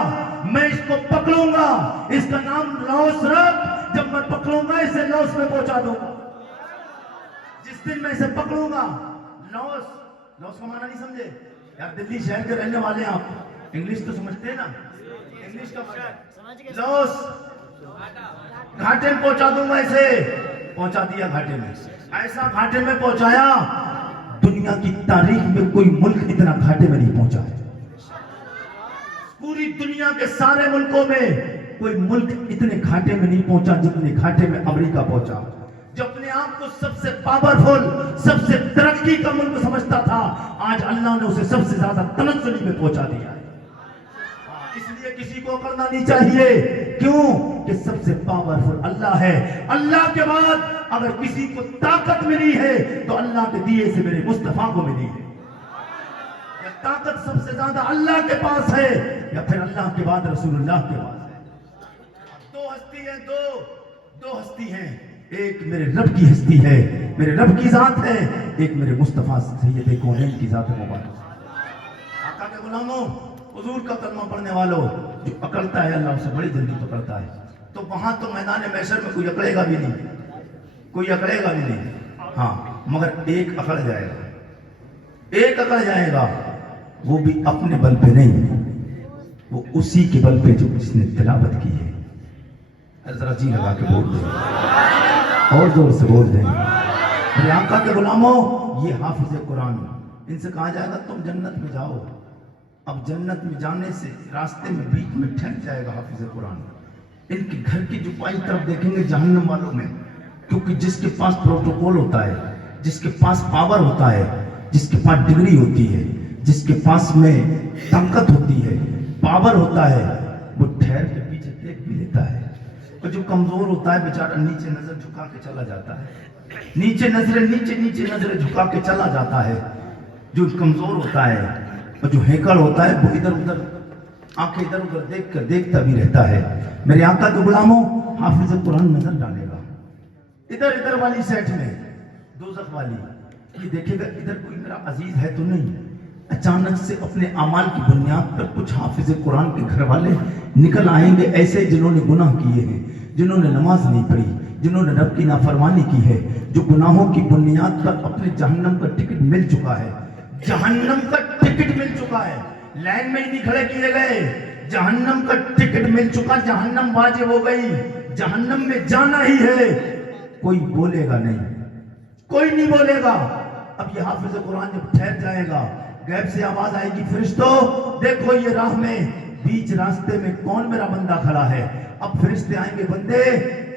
میں اس کو پکڑوں گا، اس کا نام لاس رکھ، جب میں پکڑوں گا اسے لاس میں پہنچا دوں گا. جس دن میں اسے پکڑوں گا. لاس، لاس کا معنی نہیں سمجھے یار؟ دلی شہر کے رہنے والے ہیں آپ، انگلش تو سمجھتے ہیں نا؟ انگلش کا معنی لاس، گھاٹے میں پہنچا دوں گا اسے. پہنچا دیا گھاٹے میں. ایسا گھاٹے میں پہنچایا دنیا کی تاریخ میں کوئی ملک اتنا گھاٹے میں نہیں پہنچا ہے. پوری دنیا کے سارے ملکوں میں کوئی ملک اتنے گھاٹے میں نہیں پہنچا جتنے گھاٹے میں امریکہ پہنچا، جو اپنے آپ کو سب سے پاورفل، سب سے ترقی کا ملک سمجھتا تھا. آج اللہ نے اسے سب سے زیادہ تنزلی میں پہنچا دیا ہے. اس لیے کسی کو اکڑنا نہیں چاہیے. کیوں کہ سب سے پاورفل اللہ ہے. اللہ کے بعد اگر کسی کو طاقت ملی ہے تو اللہ کے دیے سے میرے مصطفیٰ کو ملی ہے. یا طاقت سب سے زیادہ اللہ کے پاس ہے یا پھر اللہ کے بعد رسول اللہ کے پاس ہے. دو ہستی ہیں، دو ہستی ہیں. ایک میرے رب کی ہستی ہے، میرے رب کی ذات ہے. ایک میرے مصطفیٰ سید کونین کی ذات مبارک. آقا کے غلاموں، حضور کا کلمہ پڑھنے والوں، جو اکڑتا ہے اللہ اسے بڑی جلدی پکڑتا ہے. تو وہاں تو میدان محشر میں کوئی اکڑے گا بھی نہیں، کوئی اکڑے گا بھی نہیں. ہاں مگر ایک اکڑ جائے گا، ایک اکڑ جائے گا، وہ بھی اپنے بل پہ نہیں، وہ اسی کے بل پہ جو جس نے تلاوت کی ہے. ذرا جی لگا کے بول دیں اور زور سے بول دیں. میرے آقا کے غلاموں، یہ حافظ قرآن، ان سے کہا جائے گا تم جنت میں جاؤ. اب جنت میں جانے سے راستے میں بیچ میں ٹھہر جائے گا حافظ قرآن. ان کے گھر کی جو بائیں طرف دیکھیں گے جہنم والوں میں، کیونکہ جس کے پاس پروٹوکول ہوتا ہے، جس کے پاس پاور ہوتا ہے، جس کے پاس ڈگری ہوتی ہے، جس کے پاس میں طاقت ہوتی ہے، پاور ہوتا ہے، وہ ٹھہر کے پیچھے دیکھ بھی لیتا ہے. اور جو کمزور ہوتا ہے بیچارہ نیچے نظر جھکا کے چلا جاتا ہے، نیچے نظریں جھکا کے چلا جاتا ہے. جو کمزور ہوتا ہے اور جو ہیکڑ ہوتا ہے وہ ادھر ادھر آنکھیں ادھر ادھر دیکھ کر دیکھتا بھی رہتا ہے. میرے آقا کے غلاموں، حافظ قرآن نظر ڈالے گا ادھر والی سیٹ میں، دوزخ والی، یہ دیکھے گا ادھر کوئی میرا عزیز ہے تو نہیں. اچانک سے اپنے اعمال کی بنیاد پر کچھ حافظ قرآن کے گھر والے نکل آئیں گے، ایسے جنہوں نے گناہ کیے ہیں، جنہوں نے نماز نہیں پڑھی، جنہوں نے رب کی نافرمانی کی ہے، جو گناہوں کی بنیاد پر اپنے جہنم کا ٹکٹ مل چکا ہے. جہنم کا ٹکٹ مل چکا ہے، لائن میں ہی نہیں کھڑے کیے گئے، جہنم کا ٹکٹ مل چکا، جہنم واجب ہو گئی، جہنم میں جانا ہی ہے. کوئی بولے گا نہیں، کوئی نہیں بولے گا. اب یہ حافظ قرآن جب ٹھہر جائے گا، غیب سے آواز آئے گی فرشتوں دیکھو یہ راہ میں بیچ راستے میں کون میرا بندہ کھڑا ہے. اب فرشتے آئیں گے بندے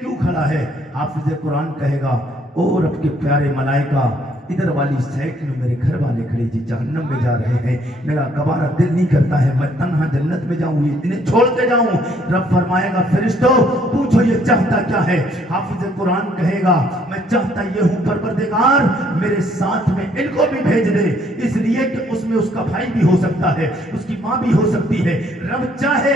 کیوں کھڑا ہے؟ حافظ قرآن کہے گا او رب کے پیارے ملائکہ، ادھر والی سائٹ میں میرے گھر والے کھڑے جی جہنم میں جا رہے ہیں، میرا گوارا دل نہیں کرتا ہے میں تنہا جنت میں جاؤں، یہ انہیں چھوڑ کے جاؤں. رب فرمائے گا فرشتوں پوچھو یہ چاہتا کیا ہے؟ حافظ قرآن کہے گا میں چاہتا یہ ہوں پروردگار میرے ساتھ میں ان کو بھی بھیج دے، اس لیے کہ اس میں اس کا بھائی بھی ہو سکتا ہے، اس کی ماں بھی ہو سکتی ہے. رب چاہے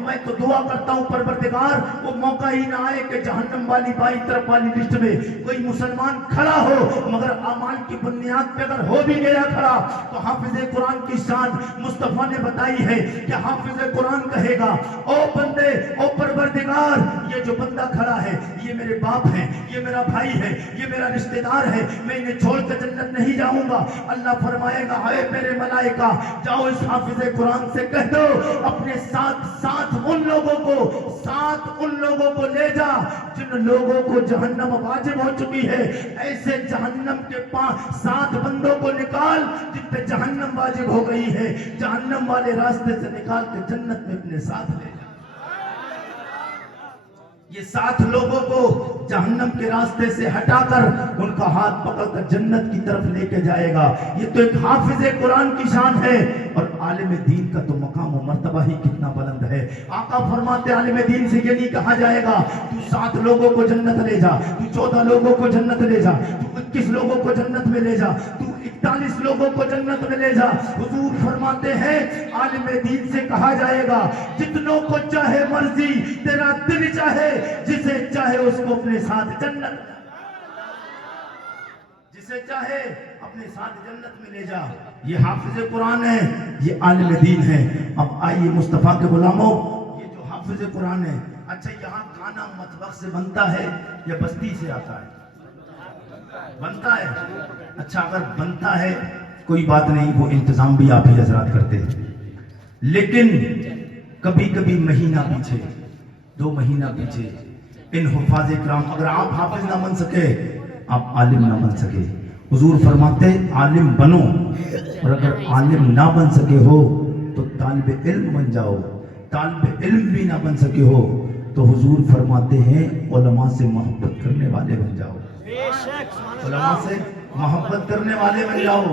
میں تو دعا کرتا ہوں پروردگار وہ موقع ہی نہ آئے کہ جہنم والی بائیں طرف والی لسٹ میں کوئی مسلمان کھڑا ہو، مگر اعمال کی بنیاد پہ اگر ہو بھی گیا کھڑا تو حافظ قرآن کی شان مصطفیٰ نے بتائی ہے کہ حافظ قرآن کہے گا او بندے، او پروردگار، یہ جو بندہ کھڑا ہے یہ میرے باپ ہے، یہ میرا بھائی ہے، یہ میرا رشتہ دار ہے، میں انہیں چھوڑ کے جنت نہیں جاؤں گا۔ اللہ فرمائے گا اے میرے ملائکہ، جاؤ اس حافظ قرآن سے کہہ دو اپنے ساتھ ان لوگوں کو لے جا جن لوگوں کو جہنم واجب ہو چکی ہے، ایسے جہنم کے 7 بندوں کو نکال جن پہ جہنم واجب ہو گئی ہے، جہنم والے راستے سے نکال کے جنت میں اپنے ساتھ لے جا۔ یہ 7 لوگوں کو جہنم کے راستے سے ہٹا کر ان کا ہاتھ پکڑ کر جنت کی طرف لے کے جائے گا۔ یہ تو ایک حافظ قرآن کی شان ہے، اور عالم دین کا تو مقام و مرتبہ ہی کتنا بلند ہے۔ آقا فرماتے عالم دین سے یہ نہیں کہا جائے گا تو 7 لوگوں کو جنت لے جا، تو 14 لوگوں کو جنت لے جا، تو 21 لوگوں کو جنت میں لے جا، تو 41 لوگوں کو جنت میں لے جا۔ حضور فرماتے ہیں عالم دین سے کہا جائے گا جتنوں کو چاہے مرضی، تیرا دل چاہے، جسے چاہے اس کو اپنے ساتھ جنت، جسے چاہے اپنے ساتھ جنت میں لے جا۔ یہ حافظ قرآن ہے، یہ عالم دین ہے۔ اب آئیے مصطفیٰ کے غلاموں، یہ جو حافظ قرآن ہے، اچھا یہاں کھانا مطبخ سے بنتا ہے یا بستی سے آتا ہے؟ بنتا ہے۔ اچھا اگر بنتا ہے کوئی بات نہیں، وہ انتظام بھی آپ ہی حضرات کرتے ہیں، لیکن کبھی کبھی مہینہ پیچھے، 2 مہینہ پیچھے ان حفاظ کرام، اگر آپ حافظ نہ بن سکے آپ عالم نہ بن سکے، حضور فرماتے عالم بنو، اور اگر عالم نہ بن سکے ہو تو طالب علم بن جاؤ، طالب علم بھی نہ بن سکے ہو تو حضور فرماتے ہیں علماء سے محبت کرنے والے بن جاؤ، علماء سے محبت کرنے والے بن جاؤ۔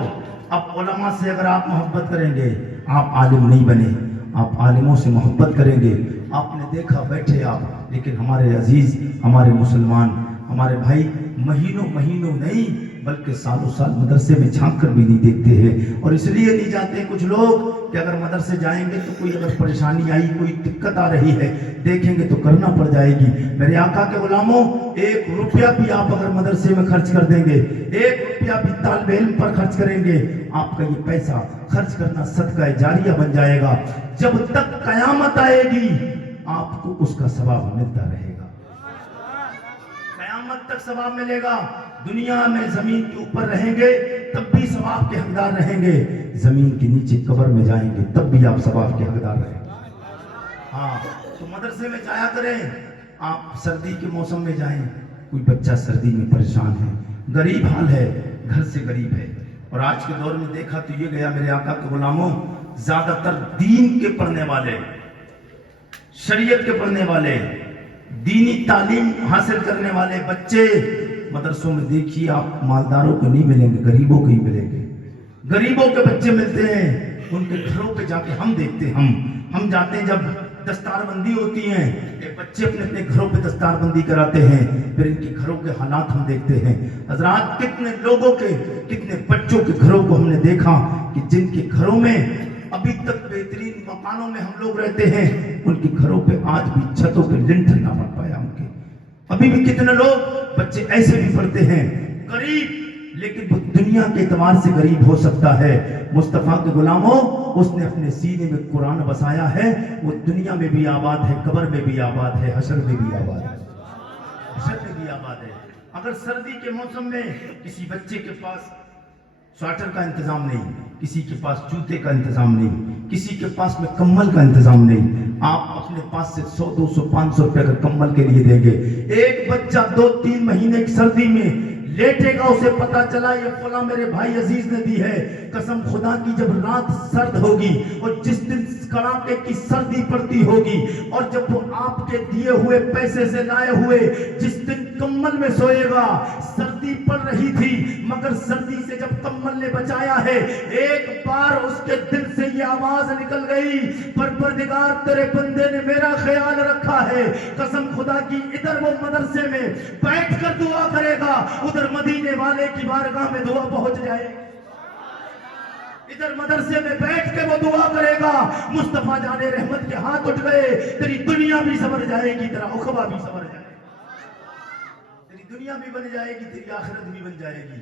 اب علماء سے اگر آپ محبت کریں گے آپ عالم نہیں بنے، آپ عالموں سے محبت کریں گے۔ آپ نے دیکھا بیٹھے آپ، لیکن ہمارے عزیز، ہمارے مسلمان، ہمارے بھائی مہینوں نہیں بلکہ سالوں سال مدرسے میں جھانک کر بھی نہیں دیکھتے ہیں، اور اس لیے نہیں جاتے کچھ لوگ کہ اگر مدرسے جائیں گے تو کوئی اگر پریشانی آئی، کوئی دقت آ رہی ہے، دیکھیں گے تو کرنا پڑ جائے گی۔ میرے آقا کے غلاموں، 1 روپیہ بھی آپ اگر مدرسے میں خرچ کر دیں گے، 1 روپیہ بھی طالب علم پر خرچ کریں گے، آپ کا یہ پیسہ خرچ کرنا صدقہ جاریہ بن جائے گا۔ جب تک قیامت آئے گی آپ کو اس کا ثواب ملتا رہے گا، قیامت تک ثواب ملے گا۔ دنیا میں زمین کے اوپر رہیں گے تب بھی ثواب کے حقدار رہیں گے، زمین کے نیچے قبر میں جائیں گے تب بھی آپ ثواب کے حقدار رہیں گے۔ ہاں تو مدرسے میں جایا کریں۔ آپ سردی کے موسم میں جائیں، کوئی بچہ سردی میں پریشان ہے، غریب حال ہے، گھر سے غریب ہے، اور آج کے دور میں دیکھا تو یہ گیا میرے آقا کے غلاموں، زیادہ تر دین کے پڑھنے والے، شریعت کے پڑھنے والے، دینی تعلیم حاصل کرنے والے بچے مدرسوں میں دیکھیے آپ مالداروں کو نہیں ملیں گے، غریبوں کو ہی ملیں گے۔ غریبوں کے بچے ملتے ہیں، ان کے گھروں پہ جا کے ہم دیکھتے ہیں، ہم جاتے ہیں جب دستار بندی ہوتی ہیں، بچے اپنے اپنے گھروں پہ دستار بندی کراتے ہیں، پھر ان کے گھروں کے حالات ہم دیکھتے ہیں۔ حضرات کتنے لوگوں کے، کتنے بچوں کے گھروں کو ہم نے دیکھا کہ جن کے گھروں میں ابھی تک بہترین مکانوں میں ہم لوگ رہتے ہیں، ان کے گھروں پہ آج بھی چھتوں پہ لنٹر نہ بن پایا ان کے۔ ابھی بھی کتنے لوگ بچے ایسے بھی پڑھتے ہیں، غریب، لیکن وہ دنیا کے اعتبار سے غریب ہو سکتا ہے۔ مصطفیٰ کے غلاموں، اس نے اپنے سینے میں قرآن بسایا ہے، وہ دنیا میں بھی آباد ہے، قبر میں بھی آباد ہے، حشر میں بھی آباد ہے، حشر میں بھی آباد ہے۔ اگر سردی کے موسم میں کسی بچے کے پاس سویٹر کا انتظام نہیں، کسی کے پاس جوتے کا انتظام نہیں، کسی کے پاس میں کمبل کا انتظام نہیں، آپ اپنے پاس سے 100 200 500 روپے کا کمبل کے لیے دیں گے۔ ایک بچہ 2-3 مہینے کی سردی میں لیٹے گا، اسے پتا چلا یہ فلاں میرے بھائی عزیز نے دی ہے، قسم خدا کی جب رات سرد ہوگی اور جس دن کڑاکے کی سردی پڑتی ہوگی، اور جب وہ آپ کے دیے ہوئے پیسے سے لائے ہوئے جس دن کمبل میں سوئے گا، سردی پڑ رہی تھی مگر سردی سے جب کمبل نے بچایا ہے، ایک بار اس کے دل سے یہ آواز نکل گئی، پروردگار تیرے بندے نے میرا خیال رکھا ہے۔ قسم خدا کی ادھر وہ مدرسے میں بیٹھ کر دعا کرے گا، ادھر مدینے والے کی بارگاہ میں دعا پہنچ جائے گی۔ ادھر مدرسے میں بیٹھ کے وہ دعا کرے گا، مصطفیٰ جان رحمت کے ہاتھ اٹھ گئے، تیری دنیا بھی سنور جائے گی، تیرا عقبہ بھی سنور جائے گی، تیری دنیا بھی بن جائے گی، تیری آخرت بھی بن جائے گی۔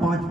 5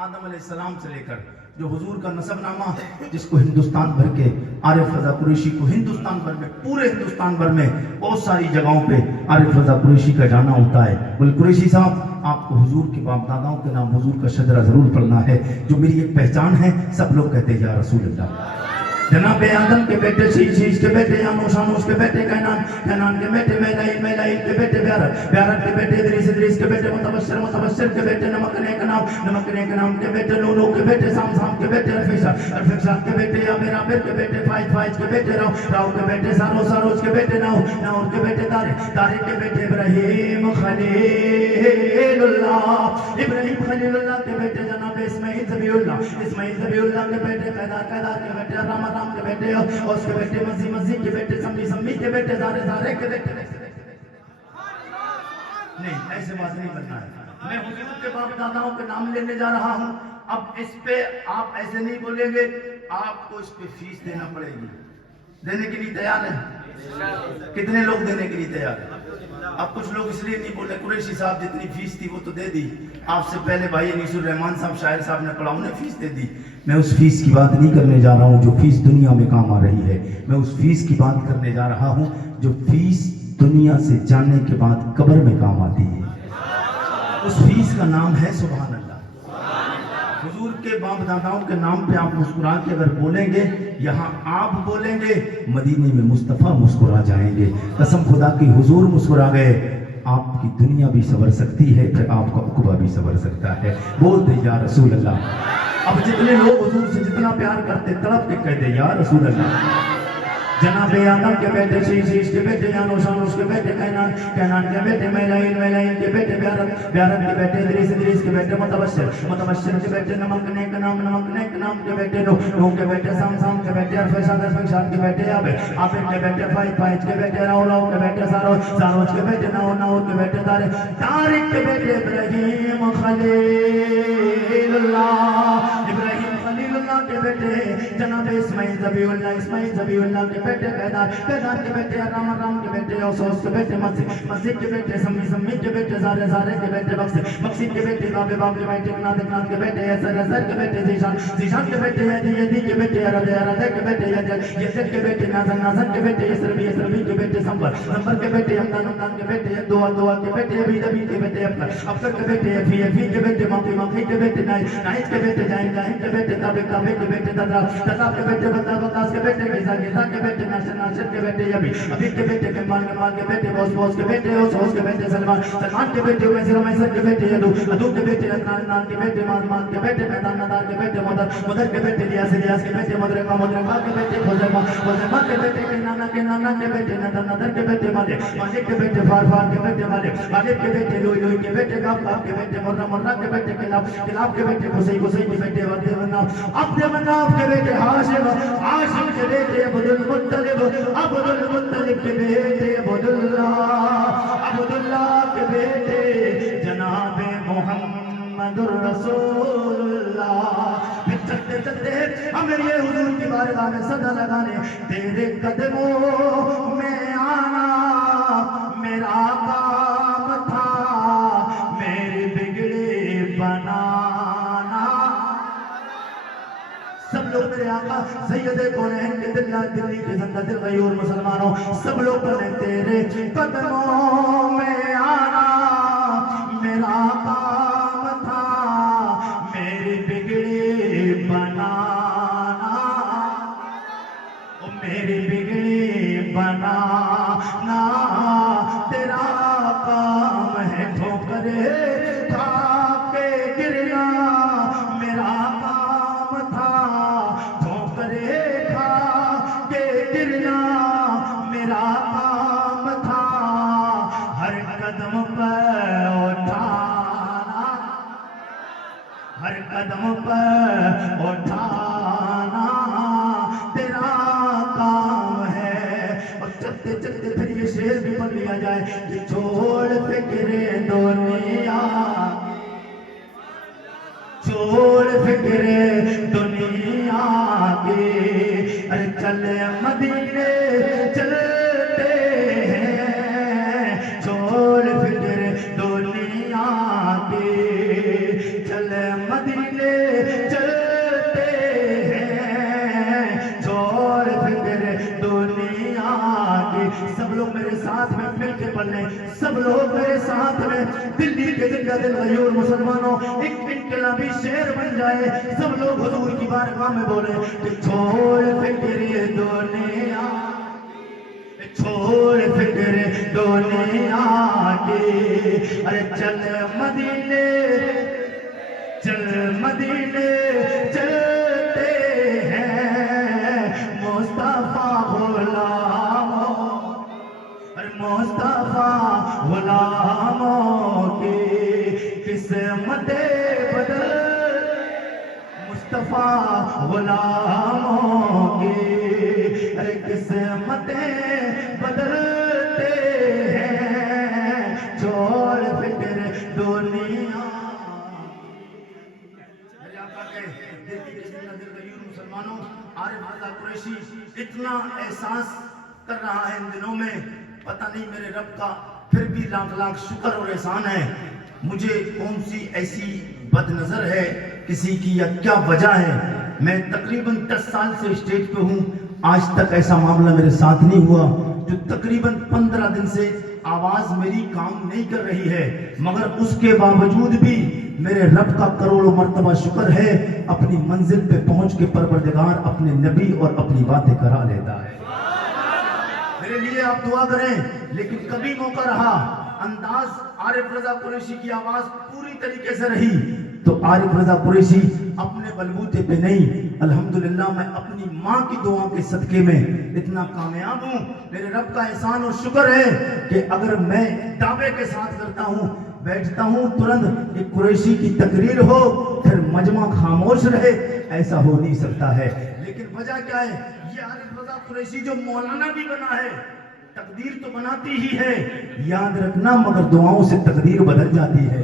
آدم علیہ السلام سے لے کر جو حضور کا نسب نامہ جس کو ہندوستان بھر کے عارف رضا قریشی کو ہندوستان بھر میں پورے ہندوستان بھر میں بہت ساری جگہوں پہ عارف رضا قریشی کا جانا ہوتا ہے. بول قریشی صاحب آپ کو حضور کے باپ داداؤں کے نام حضور کا شجرہ ضرور پڑھنا ہے جو میری ایک پہچان ہے. سب لوگ کہتے ہیں یا رسول اللہ. جناب آدم کے بیٹے شیش کے بیٹے یانوش کے بیٹے کینان کے بیٹے میلائیل کے بیٹے بیارت کے بیٹے ادریس کے بیٹے متبشر کے بیٹے نمک نام کے بیٹے لولو کے بیٹے سام کے بیٹے ارفشاد کے بیٹے عامر کے بیٹے فائز کے بیٹے راؤ کے بیٹے ساروج کے بیٹے ناؤر کے بیٹے تارے کے بیٹے ابراہیم خلیل اللہ کے بیٹے جناب اسماعیل ذبیح اللہ کے بیٹے قیدار کے بیٹے رام کے بیٹے اور اس کے بیٹے مسیح کے بیٹے سمی کے بیٹے زارے کے بیٹے. نہیں ایسے بات نہیں بننا ہے. میں حضور کے باپ داداؤں کے نام لینے جا رہا ہوں. اب اس پہ آپ ایسے نہیں بولیں گے, آپ کو اس پہ فیس دینا پڑے گی. دینے کے لیے تیار ہیں؟ کتنے لوگ دینے کے لیے تیار ہیں؟ اب کچھ لوگ اس لیے نہیں بولے قریشی صاحب جتنی فیس تھی وہ تو دے دی. آپ سے پہلے بھائی انیس الرحمان صاحب شاعر صاحب نے پڑھا, انہیں فیس دے دی. میں اس فیس کی بات نہیں کرنے جا رہا ہوں جو فیس دنیا میں کام آ رہی ہے. میں اس فیس کی بات کرنے جا رہا ہوں جو فیس دنیا سے جانے کے بعد قبر میں کام آتی ہے. اس فیس کا نام ہے سبحان اللہ. حضور کے باپ داداؤں کے نام پہ آپ مسکرا کے اگر بولیں گے, یہاں آپ بولیں گے, مدینے میں مصطفیٰ مسکرا جائیں گے. قسم خدا کی حضور مسکرا گئے. آپ کی دنیا بھی سنور سکتی ہے, پھر آپ کا عقبہ بھی سنور سکتا ہے. بولتے یا رسول اللہ. اب جتنے لوگ حضور سے جتنا پیار کرتے تڑپ کے کہتے یا رسول اللہ. جناب آدم کے بیٹے شیش کے بیٹے یانوش کے بیٹے کینان کے بیٹے میلائیل کے بیٹے بیارت کے بیٹے ادریس کے بیٹے متبشر کے بیٹے نمک نام کے بیٹے نو کے بیٹے سام کے بیٹے ارفشاد کے بیٹے عامر کے بیٹے فائز کے بیٹے راؤ کے بیٹے ساروج کے بیٹے ناؤر کے بیٹے طارق کے بیٹے ابراہیم خلیل اللہ کے بیٹے جناب اسماعیل ذبیح اللہ کے بیٹے قیدار کے بیٹے رام کے بیٹے اوسوس کے بیٹے مسیح کے بیٹے سمی کے بیٹے زارے کے بیٹے بخشی کے بیٹے باب کے بیٹے کناد کے بیٹے ایسر کے بیٹے زیشان کے بیٹے یدی کے بیٹے ارد کے بیٹے یزد کے بیٹے نازن کے بیٹے یسربی کے بیٹے سمبر کے بیٹے امدان کے بیٹے دعا کے بیٹے ابی کے بیٹے افکر کے بیٹے افی کے بیٹے ماقی کے بیٹے نائج کے بیٹے جاہن کے بیٹے تابع کے بیٹے تداب کے بیٹے بتاس کے بیٹے غذا کے بیٹے ناشر کے بیٹے ابھی کے بیٹے کمال کے بیٹے بوس کے بیٹے اوس کے بیٹے سلمان کے بیٹے میسر کے بیٹے ادو کے بیٹے نان کے بیٹے مان کے بیٹے ندار کے بیٹے مدر کے بیٹے لیاس کے بیٹے مدرکا کے بیٹے خزیمہ کے بیٹے نانا کے بیٹے ندر کے بیٹے مالک کے بیٹے فار کے بیٹے مالک کے بیٹے لوئی کے بیٹے گاپ کے بیٹے مرہ کے بیٹے کلاب کے بیٹے گسئی کے بیٹے عبد مناف کے بیٹے ہاشم کے بیٹے عبد المطلب کے بیٹے عبد اللہ کے بیٹے جناب محمد الرسول اللہ. پھر چلتے ہم یہ حضور کی بارگاہ میں صدا لگانے تیرے قدموں میں آنا میرا کام تھا میری بگڑے بنانا. سب لوگ میرے آقا سید کونین کے دلی کے زندہ دل غیور مسلمانوں سب لوگ پڑھیں تیرے قدموں میں آنا میرا کام تھا میری بگڑی بنانا میری بگڑی بنانا تیرا کام ہے ٹھوکرے کھا کے گرنا میرا کام تھا ٹھوکرے کھا کے گرنا میرا کام تھا ہر قدم پر اٹھانا ہر قدم پر اٹھانا تیرا کام ہے. اور چلتے چلتے پھر یہ شعر بھی پڑھ لیا جائے کہ چھوڑ فکر دنیا چھوڑ فکر دنیا کے ارے چل مدینے چلتے ہیں چھوڑ فکر دنیا کے چل مدینے چلتے ہیں چھوڑ فکر دنیا کی. سب لوگ میرے ساتھ میں مل کے پڑھ لیں, سب لوگ میرے ساتھ میں. دلی کے دل کا دل غیور مسلمانوں ایک انقلابی شعر بن جائے. سب لوگ حضور کی بارگاہ میں بولے کہ چھوڑ فکر دنیا, چھوڑ فکر دنیا کی, ارے چل مدینے, چل مدینے چلتے ہیں مصطفیٰ غلاموں, ارے مصطفیٰ غلاموں کی قسمتیں بدل, مصطفیٰ غلاموں کی ارے قسمتیں بدلتے ہیں چھوڑ فکر دنیا. میرے آقا کے دل کی قسم کا دل غیور مسلمانوں عارف رضا قریشی اتنا احساس کر رہا ہے ان دنوں میں, پتہ نہیں میرے رب کا پھر بھی لاکھ لاکھ شکر اور احسان ہے. مجھے کون سی ایسی بد نظر ہے کسی کی یا کیا وجہ ہے. میں تقریباً 10 سال سے اسٹیج پہ ہوں, آج تک ایسا معاملہ میرے ساتھ نہیں ہوا. جو تقریباً 15 دن سے آواز میری کام نہیں کر رہی ہے, مگر اس کے باوجود بھی میرے رب کا کروڑوں مرتبہ شکر ہے, اپنی منزل پہ پہنچ کے پروردگار اپنے نبی اور اپنی باتیں کرا لیتا ہے. میرے لیے آپ دعا کریں. لیکن کبھی موقع رہا, انداز عارف رضا قریشی کی آواز پوری طریقے سے رہی تو عارف رضا قریشی اپنے بلبوتے پہ نہیں, الحمدللہ میں اپنی ماں کی دعا کے صدقے میں اتنا کامیاب ہوں. میرے رب کا احسان اور شکر ہے کہ اگر میں دعوے کے ساتھ کرتا ہوں, بیٹھتا ہوں ترنت ایک قریشی کی تقریر ہو پھر مجمع خاموش رہے, ایسا ہو نہیں سکتا ہے. لیکن وجہ کیا ہے, یہ عارف رضا قریشی جو مولانا بھی بنا ہے, تقدیر تو بناتی ہی ہے, یاد رکھنا مگر دعاؤں سے تقدیر بدل جاتی ہے.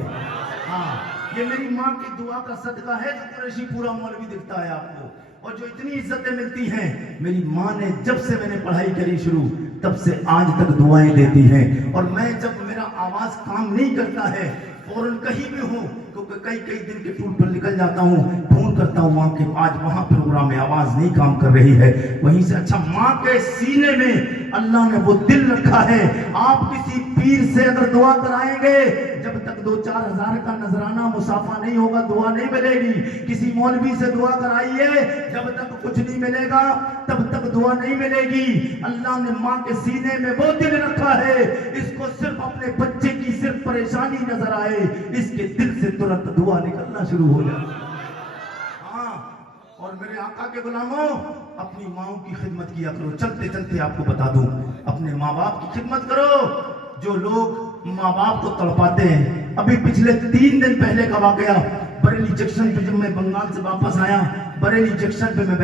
ہاں, یہ میری ماں کی دعا کا صدقہ ہے جو قریشی پورا مولوی دکھتا ہے آپ کو, اور جو اتنی عزتیں ملتی ہیں. میری ماں نے جب سے میں نے پڑھائی کری شروع تب سے آج تک دعائیں دیتی ہیں. اور میں جب میرا آواز کام نہیں کرتا ہے فوراً کہیں بھی ہوں, کیونکہ کئی دن کے ٹور پر نکل جاتا ہوں, فون کرتا ہوں وہاں کہ آج وہاں پروگرام میں آواز نہیں کام کر رہی ہے, وہیں سے اچھا ماں کے سینے میں اللہ نے وہ دل رکھا ہے. آپ کسی پیر سے اگر دعا کرائیں گے جب تک 2-4 ہزار کا نذرانہ مسافہ نہیں ہوگا دعا نہیں ملے گی. کسی مولوی سے دعا کرائیے جب تک کچھ نہیں ملے گا تب تک دعا نہیں ملے گی. اللہ نے ماں کے سینے میں وہ دل رکھا ہے, اس کو صرف اپنے بچے کی صرف پریشانی نظر آئے اس کے دل سے ترنت دعا نکلنا شروع ہو جائے. ہاں, اور میرے آقا کے غلاموں اپنی ماؤں کی خدمت کیا کرو. چلتے چلتے آپ کو بتا دوں, اپنے ماں باپ کی خدمت کرو. جو لوگ ماں باپ کو تڑپاتے ہیں, ابھی پچھلے 3 دن پہلے کا واقعہ, بریلی جنکشن پہ جب میں بنگال سے واپس آیا, بریلی جنکشن پہ میں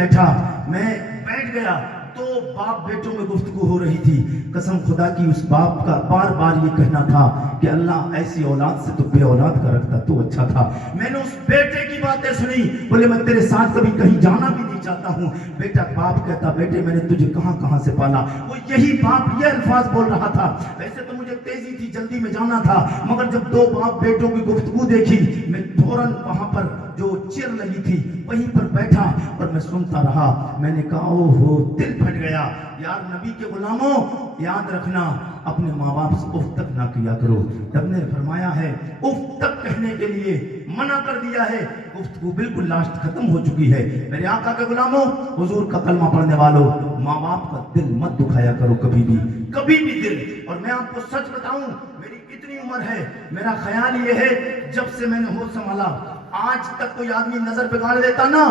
بیٹھ گیا تو باپ بیٹوں میں گفتگو ہو رہی تھی. قسم خدا کی اس باپ کا بار بار یہ کہنا تھا کہ اللہ ایسی اولاد سے تو بے اولاد کا رکھتا تو اچھا تھا. میں نے اس بیٹے کی باتیں سنی, بولے میں تیرے ساتھ کبھی کہیں جانا بھی نہیں چاہتا ہوں. بیٹا باپ کہتا بیٹے میں نے تجھے کہاں سے پالا. وہ یہی باپ یہ الفاظ بول رہا تھا. ویسے تو مجھے تیزی تھی, جلدی میں جانا تھا, مگر جب 2 باپ بیٹوں کی گفتگو دیکھی میں فوراً وہاں پر جو چیئر لگی تھی وہیں پر بیٹھا اور میں سنتا رہا. میں نے کہا او ہو, دل پھٹ گیا. یار نبی کے غلاموں یاد رکھنا اپنے ماں باپ سے اف تک نہ کیا کرو. رب نے فرمایا ہے اف تک کہنے کے لیے منع کر دیا ہے. گفتگو بالکل لاسٹ ختم ہو چکی ہے. میرے آقا کے غلاموں, حضور کا کلمہ پڑھنے والوں, ماں باپ کا دل مت دکھایا کرو کبھی بھی دل. اور میں آپ کو سچ بتاؤں, میری اتنی عمر ہے, میرا خیال یہ ہے جب سے میں نے ہوش سنبھالا آج تک کوئی آدمی نظر بگاڑ دیتا نا,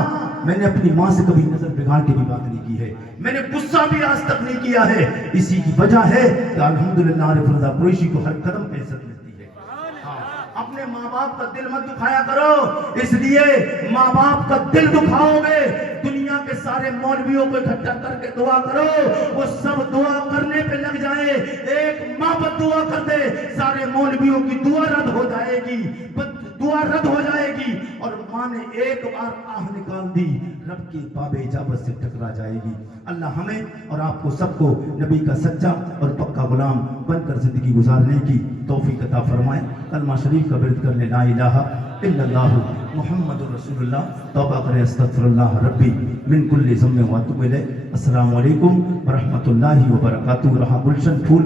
میں نے اپنی ماں سے کبھی نظر بگاڑ کے بھی بات نہیں کی ہے. میں نے غصہ بھی آج تک نہیں کیا ہے. اسی کی وجہ ہے کہ الحمدللہ عارف رضا قریشی کو ہر قدم پہ عزت ملتی ہے. اپنے ماں باپ کا دل مت دکھایا کرو, اس لیے ماں باپ کا دل دکھاؤ گے دنیا کے سارے مولویوں کو اکٹھا کر کے دعا کرو, وہ سب دعا کرنے پہ لگ جائیں. ایک ماں پر دعا کر دے, سارے مولویوں کی دعا رد ہو جائے گی, دعا رد ہو جائے گی. اور ماں نے ایک بار آہ نکال دی, رب کی باب اجابت سے ٹکرا جائے گی. اللہ ہمیں اور آپ کو سب کو نبی کا سچا اور پکا غلام بن کر زندگی گزارنے کی توفیق عطا فرمائے. کلمہ شریف کا ورد کر لیں, لا الہ الا اللہ محمد رسول اللہ. توبہ کریں استغفر اللہ ربی من کل ذنب و اتوب الیہ. السلام علیکم ورحمۃ اللہ وبرکاتہ. رہا گلشن پھول